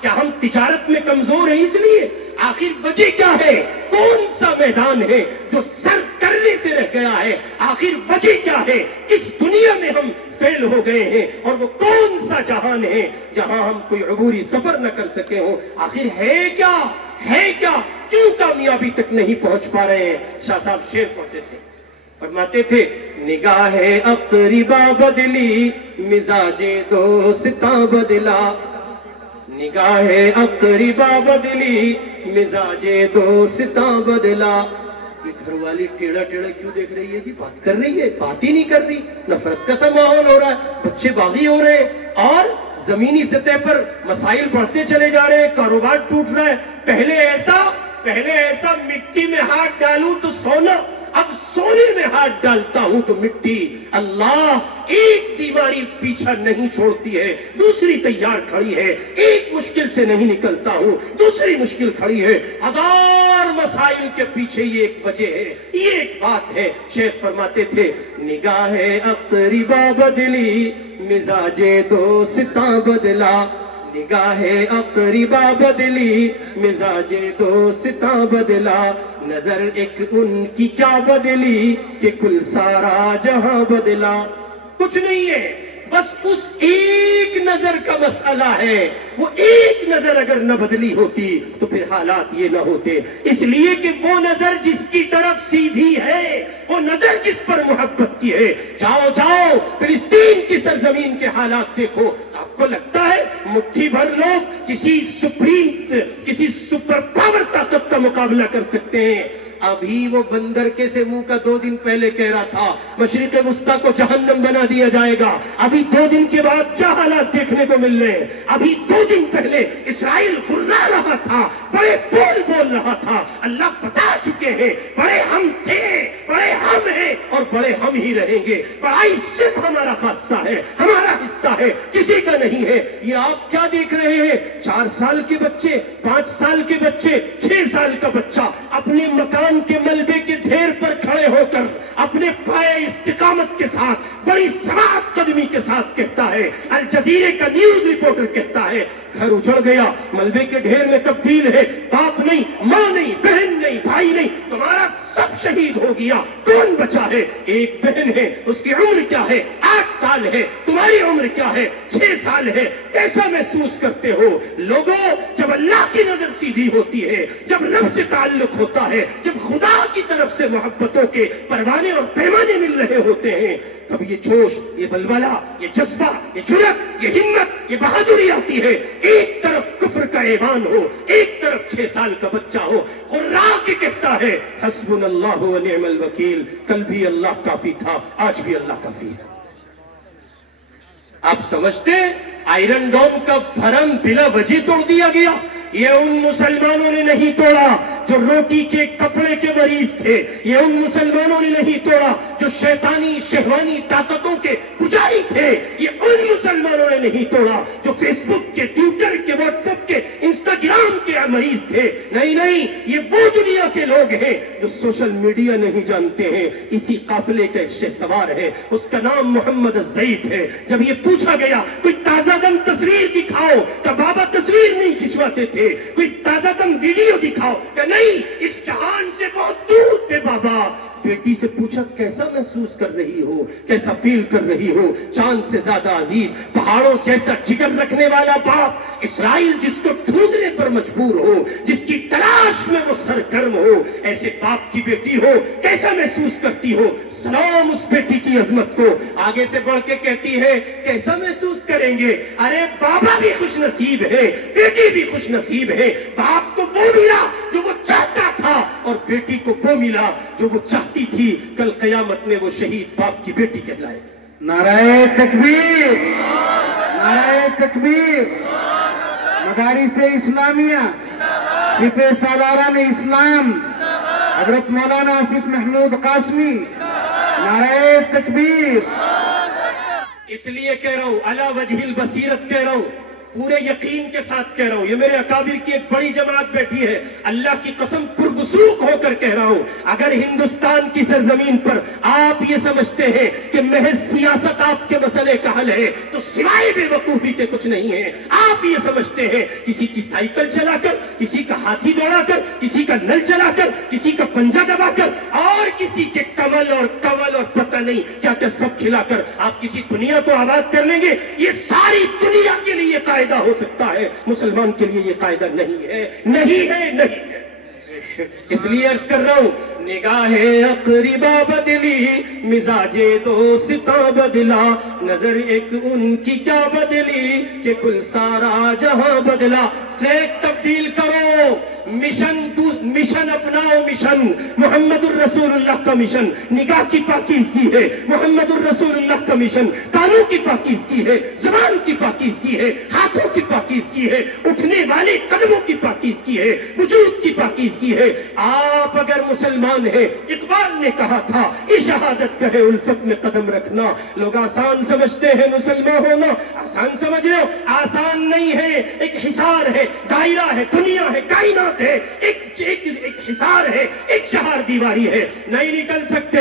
کیا ہم تجارت میں کمزور ہیں اس لیے، آخر وجہ کیا ہے، کون سا میدان ہے جو سر کرنے سے رہ گیا ہے، آخر وجہ کیا ہے، کس دنیا میں ہم فیل ہو گئے ہیں، اور وہ کون سا جہان ہے جہاں ہم کوئی عبوری سفر نہ کر سکے ہوں، آخر ہے کیا، کیوں کامیابی تک نہیں پہنچ پا رہے ہیں۔ شاہ صاحب شعر پڑھتے تھے، فرماتے تھے نگاہ اقربا بدلی مزاج دوستاں بدلا، نگاہ اقربا بدلی مزاج دوستاں بدلا۔ یہ گھر والی ٹیڑھا ٹیڑھا کیوں دیکھ رہی ہے جی، بات کر رہی ہے، بات ہی نہیں کر رہی، نفرت کا سا ماحول ہو رہا ہے، بچے باغی ہو رہے ہیں، اور زمینی سطح پر مسائل بڑھتے چلے جا رہے ہیں، کاروبار ٹوٹ رہا ہے۔ پہلے ایسا مٹی میں ہاتھ ڈالوں تو سونا، اب سونے میں ہاتھ ڈالتا ہوں تو مٹی۔ اللہ ایک بیماری پیچھا نہیں چھوڑتی ہے، دوسری تیار کھڑی ہے، ایک مشکل سے نہیں نکلتا ہوں، دوسری مشکل کھڑی ہے، 1000 مسائل کے پیچھے یہ ایک وجہ ہے، یہ ایک بات ہے۔ شیخ فرماتے تھے نگاہ اقربا بدلی مزاج دوستاں بدلا، نگاہ اقربا بدلی مزاج دوستاں بدلا، نظر ایک ان کی کیا بدلی کہ کل سارا جہاں بدلا۔ کچھ نہیں ہے، بس اس ایک نظر کا مسئلہ ہے، وہ ایک نظر اگر نہ بدلی ہوتی تو پھر حالات یہ نہ ہوتے، اس لیے کہ وہ نظر جس کی طرف سیدھی ہے، وہ نظر جس پر محبت کی ہے۔ جاؤ فلسطین کی سرزمین کے حالات دیکھو، آپ کو لگتا ہے مٹھی بھر لوگ کسی سپر پاور طاقت کا مقابلہ کر سکتے ہیں؟ ابھی وہ بندر کے سے منہ کا 2 دن پہلے کہہ رہا تھا مشرق وسطیٰ کو جہنم بنا دیا جائے گا، ابھی 2 دن کے بعد کیا حالات دیکھنے کو مل رہے ہیں؟ ابھی 2 دن پہلے اسرائیل گرنا رہا تھا، بڑے بول رہا تھا، اللہ بتا چکے ہیں بڑے ہم تھے، بڑے ہم ہیں اور بڑے ہم ہی رہیں گے، بڑائی صرف ہمارا خاصہ ہے، ہمارا حصہ ہے، کسی کا نہیں ہے۔ یہ آپ کیا دیکھ رہے ہیں؟ 4 سال کے بچے، 5 سال کے بچے، 6 سال کا بچہ اپنے مکان کے ملبے کے ڈھیر پر کھڑے کھڑے ہو کر اپنے پائے استقامت کے ساتھ بڑی سماعت قدمی کے ساتھ کہتا ہے، الجزیرے کا نیوز رپورٹر کہتا ہے گھر اجڑ گیا، ملبے کے ڈھیر میں تبدیل ہے، باپ نہیں، ماں نہیں، بہن نہیں، بھائی نہیں، تمہارا سب شہید ہو گیا، کون بچا ہے؟ ایک بہن ہے، اس کی عمر کیا ہے؟ 8 سال ہے، تمہاری عمر کیا ہے؟ 6 سال ہے، کیسا محسوس کرتے ہو؟ لوگوں، جب اللہ کی نظر سیدھی ہوتی ہے، جب رب سے تعلق ہوتا ہے، جب خدا کی طرف سے محبتوں کے پروانے اور پیمانے مل رہے ہوتے ہیں، تب یہ جوش، یہ بلبلہ، یہ جذبہ، یہ جرأت، یہ ہمت، یہ بہادری آتی ہے۔ ایک طرف کفر کا ایوان ہو، ایک طرف 6 سال کا بچہ ہو، اور راہ کے کہتا ہے حسبنا اللہ و نعم الوکیل، کل بھی اللہ کافی تھا، آج بھی اللہ کافی ہے۔ آپ سمجھتے ہیں آئرن ڈوم کا بھرم بلا وجہ توڑ دیا گیا؟ یہ ان مسلمانوں نے نہیں توڑا جو روٹی کے کپڑے کے مریض تھے، یہ ان مسلمانوں نے نہیں توڑا جو شیطانی شہوانی طاقتوں کے پجاری تھے، یہ ان مسلمانوں نے نہیں توڑا جو فیس بک کے، ٹویٹر کے، واٹس ایپ کے، انسٹاگرام کے مریض تھے۔ نہیں نہیں، یہ وہ دنیا کے لوگ ہیں جو سوشل میڈیا نہیں جانتے ہیں۔ اسی قافلے کا ایک شہ سوار ہے، اس کا نام محمد الزیف ہے۔ جب یہ پوچھا گیا کوئی تازہ دم تصویر دکھاؤ، کہ بابا تصویر نہیں کھنچواتے تھے، کوئی تازہ دم ویڈیو دکھاؤ، کہ نہیں، اس جہان سے بہت دور تھے بابا۔ بیٹی سے پوچھا کیسا محسوس کر رہی ہو، کیسا فیل کر رہی ہو؟ چاند سے زیادہ عزیز، پہاڑوں جیسا جگر رکھنے والا باپ، اسرائیل جس کو ڈھونڈنے پر مجبور ہو، جس کی تلاش میں وہ سرگرم ہو، ایسے باپ کی بیٹی ہو، کیسا محسوس کرتی ہو؟ سلام اس بیٹی کی عظمت کو۔ آگے سے بڑھ کے کہتی ہے کیسا محسوس کریں گے؟ ارے بابا بھی خوش نصیب ہے، بیٹی بھی خوش نصیب ہے۔ باپ کو وہ ملا جو وہ چاہتا تھا، اور بیٹی کو وہ ملا جو وہ چاہتی تھی۔ کل قیامت میں وہ شہید باپ کی بیٹی کہلائے۔ نعرہ تکبیر، نعرہ تکبیر، مدارس اسلامیہ، سپہ سالاران اسلام، حضرت مولانا آصف محمود قاسمی، نعرہ تکبیر۔ اس لیے کہہ رہا ہوں، علی وجہ البصیرت کہہ رہا ہوں، پورے یقین کے ساتھ کہہ رہا ہوں، یہ میرے اکابر کی ایک بڑی جماعت بیٹھی ہے، اللہ کی قسم پروثوق ہو کر کہہ رہا ہوں، اگر ہندوستان کی سرزمین پر آپ یہ سمجھتے ہیں کہ محض سیاست آپ کے مسئلے کا حل ہے، تو سوائے بے وقوفی کے کچھ نہیں ہے۔ آپ یہ سمجھتے ہیں کسی کی سائیکل چلا کر، کسی کا ہاتھی دوڑا کر، کسی کا نل چلا کر، کسی کا پنجہ دبا کر، اور کسی کے کمل اور کنول اور پتہ نہیں کیا کیا سب کھلا کر آپ کسی دنیا کو آباد کر لیں گے؟ یہ ساری دنیا کے لیے قائدہ ہو سکتا ہے، مسلمان کے لیے یہ قاعدہ نہیں ہے، نہیں ہے، نہیں ہے۔ اس لیے عرض کر رہا ہوں، نگاہ اقربا بدلی، مزاج دوستا بدلا، نظر ایک ان کی کیا بدلی کہ کل سارا جہاں بدلا۔ ٹریک تبدیل کرو، مشن اپناؤ، مشن محمد الرسول اللہ کا مشن نگاہ کی پاکیزگی ہے، محمد الرسول اللہ کا مشن کانوں کی پاکیزگی ہے، زبان کی پاکیزگی ہے، ہاتھوں کی پاکیزگی ہے، اٹھنے والے قدموں کی پاکیزگی ہے، وجود کی پاکیزگی ہے۔ آپ اگر مسلمان ہیں، اقبال نے کہا تھا یہ شہادت کہے الفت میں قدم رکھنا۔ لوگ آسان سمجھتے ہیں مسلمان ہونا، آسان سمجھ رہے ہو؟ آسان نہیں ہے، ایک حصار ہے، دائرہ ہے، دنیا ہے، کائنات ہے، ایک حصار ہے، ایک شہر دیواری ہے، نہیں نکل سکتے۔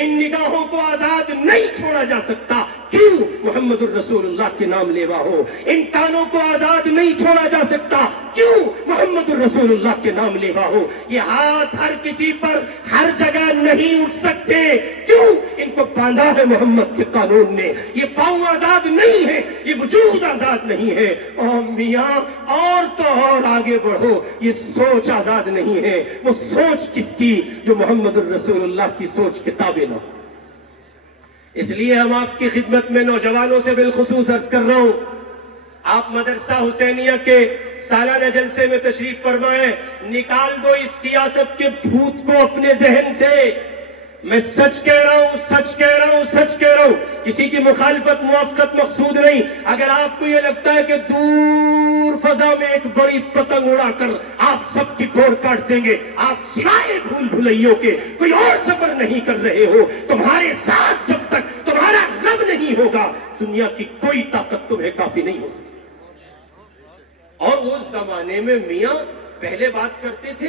ان نگاہوں کو آزاد نہیں چھوڑا جا سکتا، کیوں؟ محمد الرسول اللہ کے نام لیوا ہو۔ ان کانوں کو آزاد نہیں چھوڑا جا سکتا، کیوں؟ محمد الرسول اللہ کے نام لیوا ہو۔ یہ ہاتھ ہر کسی پر ہر جگہ نہیں اٹھ سکتے، کیوں؟ ان کو باندھا ہے محمد کے قانون نے۔ یہ پاؤں آزاد نہیں ہے، یہ وجود آزاد نہیں ہے۔ اور میاں اور تو اور آگے بڑھو، یہ سوچ آزاد نہیں ہے۔ وہ سوچ کس کی؟ جو محمد الرسول اللہ کی سوچ کے تابع نہ ہو۔ اس لیے ہم آپ کی خدمت میں نوجوانوں سے بالخصوص عرض کر رہا ہوں، آپ مدرسہ حسینیہ کے سالانہ جلسے میں تشریف فرمائیں، نکال دو اس سیاست کے بھوت کو اپنے ذہن سے۔ میں سچ کہہ رہا ہوں، سچ کہہ رہا ہوں، سچ کہہ رہا ہوں، کسی کی مخالفت موافقت مقصود نہیں۔ اگر آپ کو یہ لگتا ہے کہ دور فضا میں ایک بڑی پتنگ اڑا کر آپ سب کی ڈور کاٹ دیں گے، آپ سوائے بھول بھلائیوں کے کوئی اور سفر نہیں کر رہے ہو۔ تمہارے ساتھ جب تک تمہارا رب نہیں ہوگا، دنیا کی کوئی طاقت تمہیں کافی نہیں ہو سکتی۔ اور اس زمانے میں میاں پہلے بات کرتے تھے،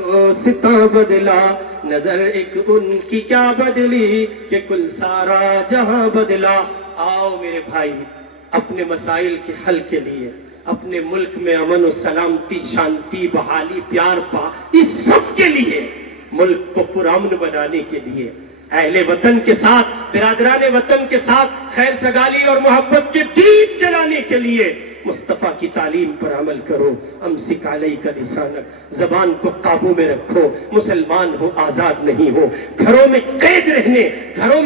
کو ستا بدلا, نظر ایک ان کی کیا بدلی کہ کل سارا جہاں بدلا. آؤ میرے بھائی, اپنے مسائل کے حل کے لیے, اپنے ملک میں امن و سلامتی, شانتی, بحالی, پیار اس سب کے لیے, ملک کو پرامن بنانے کے لیے, اہل وطن کے ساتھ, برادران وطن کے ساتھ خیر سگالی اور محبت کے دیپ جلانے کے لیے مصطفیٰ کی تعلیم پر عمل کرو. امسک علیک لسانک, زبان کو قابو میں رکھو. مسلمان ہو, آزاد نہیں ہو, گھروں میں قید رہنے, گھروں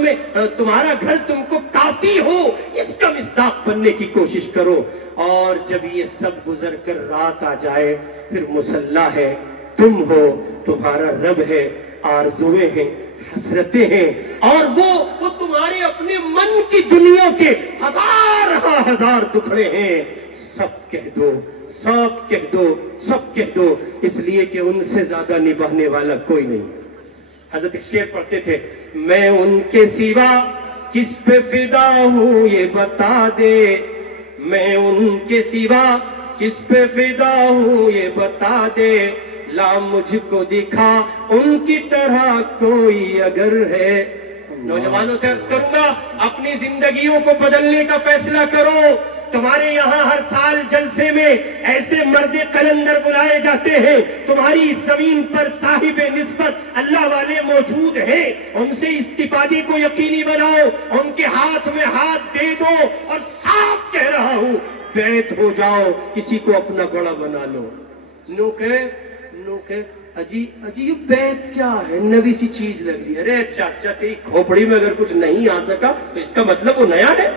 میں تمہارا گھر تم کو کافی ہو, اس کا مصداق بننے کی کوشش کرو. اور جب یہ سب گزر کر رات آ جائے, پھر مسلح ہے, تم ہو, تمہارا رب ہے, آرزویں ہیں, حسرتیں ہیں, اور وہ تمہارے اپنے من کی دنیا کے ہزار دکھڑے ہیں. سب کہہ دو, سب کہہ دو, سب کہہ دو, اس لیے کہ ان سے زیادہ نبھانے والا کوئی نہیں. حضرت شعر پڑھتے تھے, میں ان کے سوا کس پہ فدا ہوں یہ بتا دے, میں ان کے سوا کس پہ فدا ہوں یہ بتا دے, لا مجھ کو دکھا ان کی طرح کوئی اگر ہے. نوجوانوں سے عرض کروں گا, اپنی زندگیوں کو بدلنے کا فیصلہ کرو. تمہارے یہاں ہر سال جلسے میں ایسے مرد قلندر بلائے جاتے ہیں, تمہاری اس زمین پر صاحب نسبت اللہ والے موجود ہیں, ان سے استفادے کو یقینی بناؤ, ان کے ہاتھ میں ہاتھ دے دو, اور صاف کہہ رہا ہوں, بیعت ہو جاؤ, کسی کو اپنا بڑا بنا لو. نو کہ اجی یہ بیعت کیا ہے, نبی سی چیز لگ رہی ہے. ارے چاچا, تیری کھوپڑی میں اگر کچھ نہیں آ سکا تو اس کا مطلب وہ نیا ہے,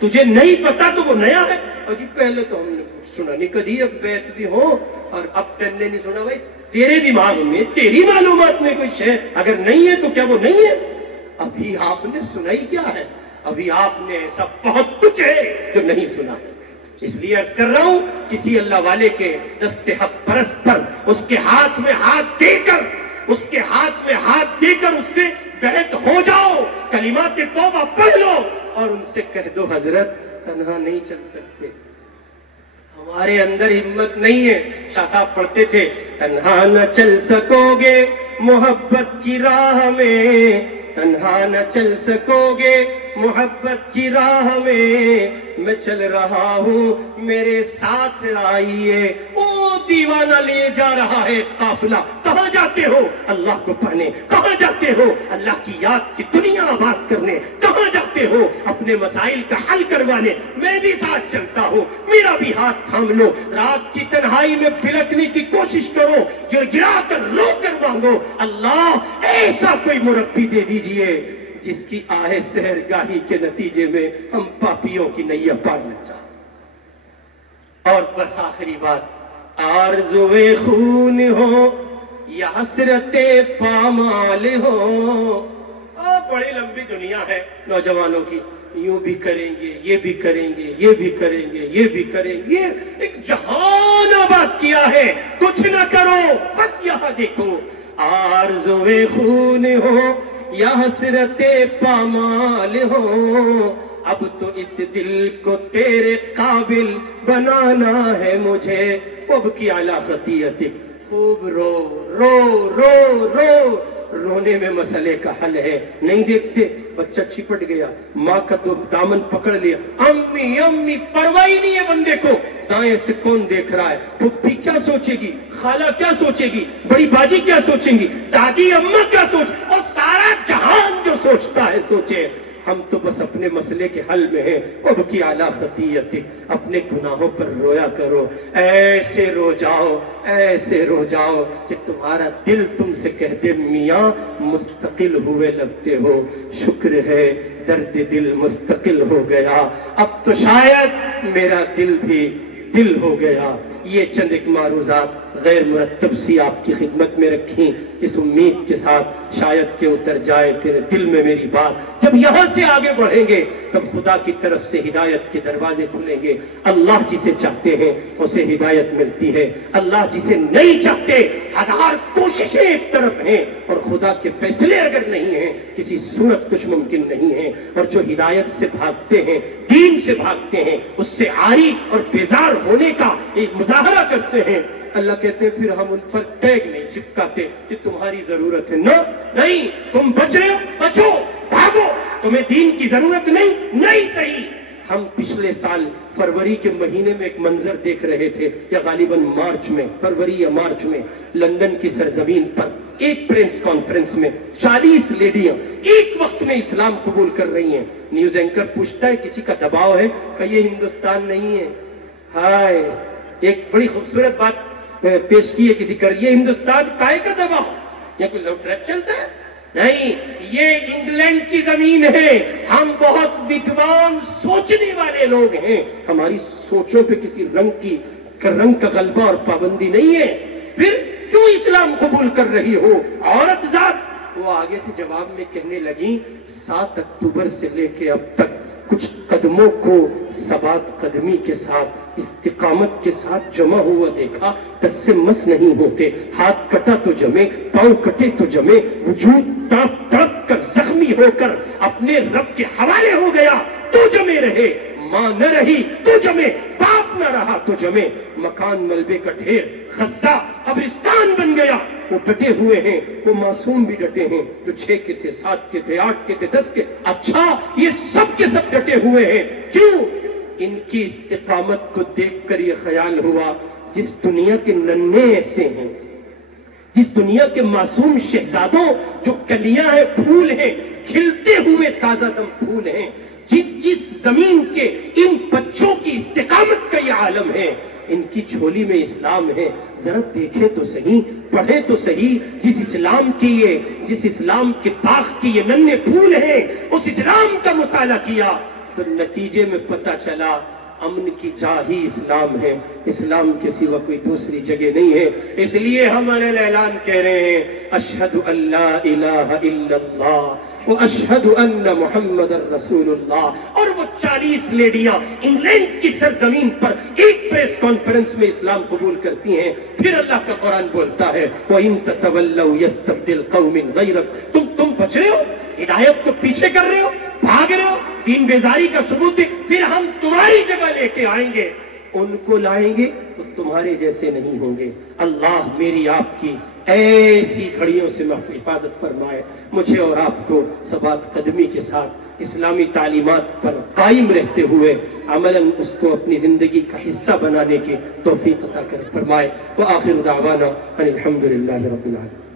تجھے نہیں پتا تو وہ نیا ہے. اجی پہلے تو ہم نے کچھ سنا نہیں کدی, اب بیعت بھی ہو, اور اب تن نے نہیں سنا. بھائی تیرے دماغ میں, تیری معلومات میں کچھ ہے, اگر نہیں ہے تو کیا وہ نہیں ہے؟ ابھی آپ نے سنا ہی کیا ہے, ابھی آپ نے ایسا بہت کچھ ہے جو نہیں سنا. اس لیے عرض کر رہا ہوں, کسی اللہ والے کے دست حق پرست پر اس کے ہاتھ میں ہاتھ دے کر, اس کے ہاتھ میں ہاتھ دے کر اس سے بیعت ہو جاؤ, کلمات توبہ پڑھ لو, اور ان سے کہہ دو, حضرت تنہا نہیں چل سکتے, ہمارے اندر ہمت نہیں ہے. شاہ صاحب پڑھتے تھے, تنہا نہ چل سکو گے محبت کی راہ میں, تنہا نہ چل سکو گے محبت کی راہ میں چل رہا ہوں, میرے ساتھ آئیے. او دیوانہ لے جا رہا ہے قافلہ, کہاں جاتے ہو؟ اللہ کو پانے. کہاں جاتے ہو؟ اللہ کی یاد کی دنیا آباد کرنے. کہاں جاتے ہو؟ اپنے مسائل کا حل کروانے. میں بھی ساتھ چلتا ہوں, میرا بھی ہاتھ تھام لو. رات کی تنہائی میں بھلکنے کی کوشش کرو, گڑگڑا کر رو کر مانگو, اللہ ایسا کوئی مربی دے دیجئے جس کی آہ سحرگاہی کے نتیجے میں ہم پاپیوں کی نیا پار نہ جائیں. اور بس آخری بات, آرزوئے خون ہو یا حسرت پامال ہو. بڑی لمبی دنیا ہے نوجوانوں کی, یوں بھی کریں گے, یہ بھی کریں گے, یہ بھی کریں گے, یہ بھی کریں گے. ایک جہان آباد کیا ہے, کچھ نہ کرو, بس یہاں دیکھو. آرزوئے خون ہو یا حسرت پامال ہو, اب تو اس دل کو تیرے قابل بنانا ہے مجھے. اب کی اعلیٰ خطیتک, خوب رو رو رو رو, رونے میں مسئلے کا حل ہے. نہیں دیکھتے بچہ چھپٹ گیا, ماں کا تو دامن پکڑ لیا, امی امی پرواہ ہی نہیں ہے بندے کو, دائیں سے کون دیکھ رہا ہے, پھپھی کیا سوچے گی, خالہ کیا سوچے گی, بڑی باجی کیا سوچیں گی, دادی اماں کیا سوچ, اور سارا جہان جو سوچتا ہے سوچے. ہم تو بس اپنے مسئلے کے حل میں ہیں. اب کی اعلیٰ خطیتک, اپنے گناہوں پر رویا کرو, ایسے رو جاؤ, ایسے رو جاؤ کہ تمہارا دل تم سے کہہ دے, میاں مستقل ہوئے لگتے ہو, شکر ہے درد دل مستقل ہو گیا, اب تو شاید میرا دل بھی دل ہو گیا. یہ چند ایک معروضات غیر مرتب سی آپ کی خدمت میں رکھیں, اس امید کے ساتھ شاید کہ اتر جائے تیرے دل میں میری بات. جب یہاں سے آگے بڑھیں گے تب خدا کی طرف سے ہدایت کے دروازے کھلیں گے. اللہ جسے چاہتے ہیں اسے ہدایت ملتی ہے, اللہ جسے نہیں چاہتے ہزار کوششیں ایک طرف ہیں, اور خدا کے فیصلے اگر نہیں ہیں کسی صورت کچھ ممکن نہیں ہے. اور جو ہدایت سے بھاگتے ہیں, دین سے بھاگتے ہیں, اس سے عاری اور بیزار ہونے کا ایک مظاہرہ کرتے ہیں, اللہ کہتے ہیں پھر ہم ان پر ٹیگ نہیں چپکاتے کہ تمہاری ضرورت ہے، نہ نہیں، تم بچ رہے ہو، بچو، بھاگو، تمہیں دین کی ضرورت نہیں صحیح۔ ہم پچھلے سال فروری کے مہینے میں ایک منظر دیکھ رہے تھے، یا غالباً مارچ میں، فروری یا مارچ میں، لندن کی سرزمین پر ایک پریس کانفرنس میں 40 لیڈیاں ایک وقت میں اسلام قبول کر رہی ہیں۔ نیوز اینکر پوچھتا ہے کسی کا دباؤ ہے کہ یہ ہندوستان نہیں ہے؟ ہائے، ایک بڑی خوبصورت بات پیش کی ہے کسی کر، یہ ہندوستان کائے کا دباؤ؟ یا کوئی لو ٹریک چلتا ہے؟ نہیں، یہ انگلینڈ کی زمین ہے۔ ہم بہت ودوان سوچنے والے لوگ ہیں، ہماری سوچوں پہ کسی رنگ کا غلبہ اور پابندی نہیں ہے۔ پھر کیوں اسلام قبول کر رہی ہو عورت ذات؟ وہ آگے سے جواب میں کہنے لگی 7 اکتوبر سے لے کے اب تک کچھ قدموں کو ثبات قدمی کے ساتھ، استقامت کے ساتھ جمع ہوا دیکھا، ٹس سے مس نہیں ہوتے، ہاتھ کٹا تو جمے، پاؤں کٹے تو جمے، وجود تڑپ تڑپ کر زخمی ہو کر اپنے رب کے حوالے ہو گیا تو جمے رہے، ماں نہ رہی تو جمے، باپ نہ رہا تو جمے، مکان ملبے کا ڈھیر، خزہ قبرستان بن گیا، وہ ڈٹے ہوئے ہیں، وہ معصوم بھی ڈٹے ہیں، جو 6 کے تھے، 7 کے تھے، 8 کے تھے، 10 کے، اچھا یہ سب کے سب ڈٹے ہوئے ہیں، کیوں؟ ان کی استقامت کو دیکھ کر یہ خیال ہوا جس دنیا کے ننھے ایسے ہیں، جس دنیا کے معصوم شہزادوں جو کلیاں ہیں، پھول ہیں، کھلتے ہوئے تازہ دم پھول ہیں، جس زمین کے ان بچوں کی استقامت کا یہ عالم ہے، ان کی جھولی میں اسلام ہے، ذرا دیکھیں تو صحیح، پڑھیں تو صحیح، جس اسلام کے باغ کی یہ ننھے پھول ہیں، اس اسلام کا مطالعہ کیا تو نتیجے میں پتہ چلا امن کی جا ہی اسلام ہے، اسلام کے سوا کوئی دوسری جگہ نہیں ہے۔ اس لیے ہم علیہ اعلان کہہ رہے ہیں اشہد ان لا الہ الا اللہ واشہد ان محمد رسول اللہ۔ اور وہ 40 لیڈیاں انگلینڈ کی سرزمین پر ایک پریس کانفرنس میں اسلام قبول کرتی ہیں۔ پھر اللہ کا قرآن بولتا ہے وَإِن تَتَوَلَّوْا يَسْتَبْدِلْ قَوْمٍ غَيْرَكُمْ، تم بچ رہے ہو، ہدایت کو پیچھے کر رہے ہو، بھاگ رہے ہو، دین بیزاری کا ثبوت ہے، پھر ہم تمہاری جگہ لے کے آئیں گے، ان کو لائیں گے تو تمہارے جیسے نہیں ہوں گے۔ اللہ میری آپ کی ایسی گھڑیوں سے حفاظت فرمائے، مجھے اور آپ کو ثبات قدمی کے ساتھ اسلامی تعلیمات پر قائم رہتے ہوئے عملاً اس کو اپنی زندگی کا حصہ بنانے کی توفیق عطا فرمائے۔ وآخر دعوانا ان الحمد للہ رب العالمین۔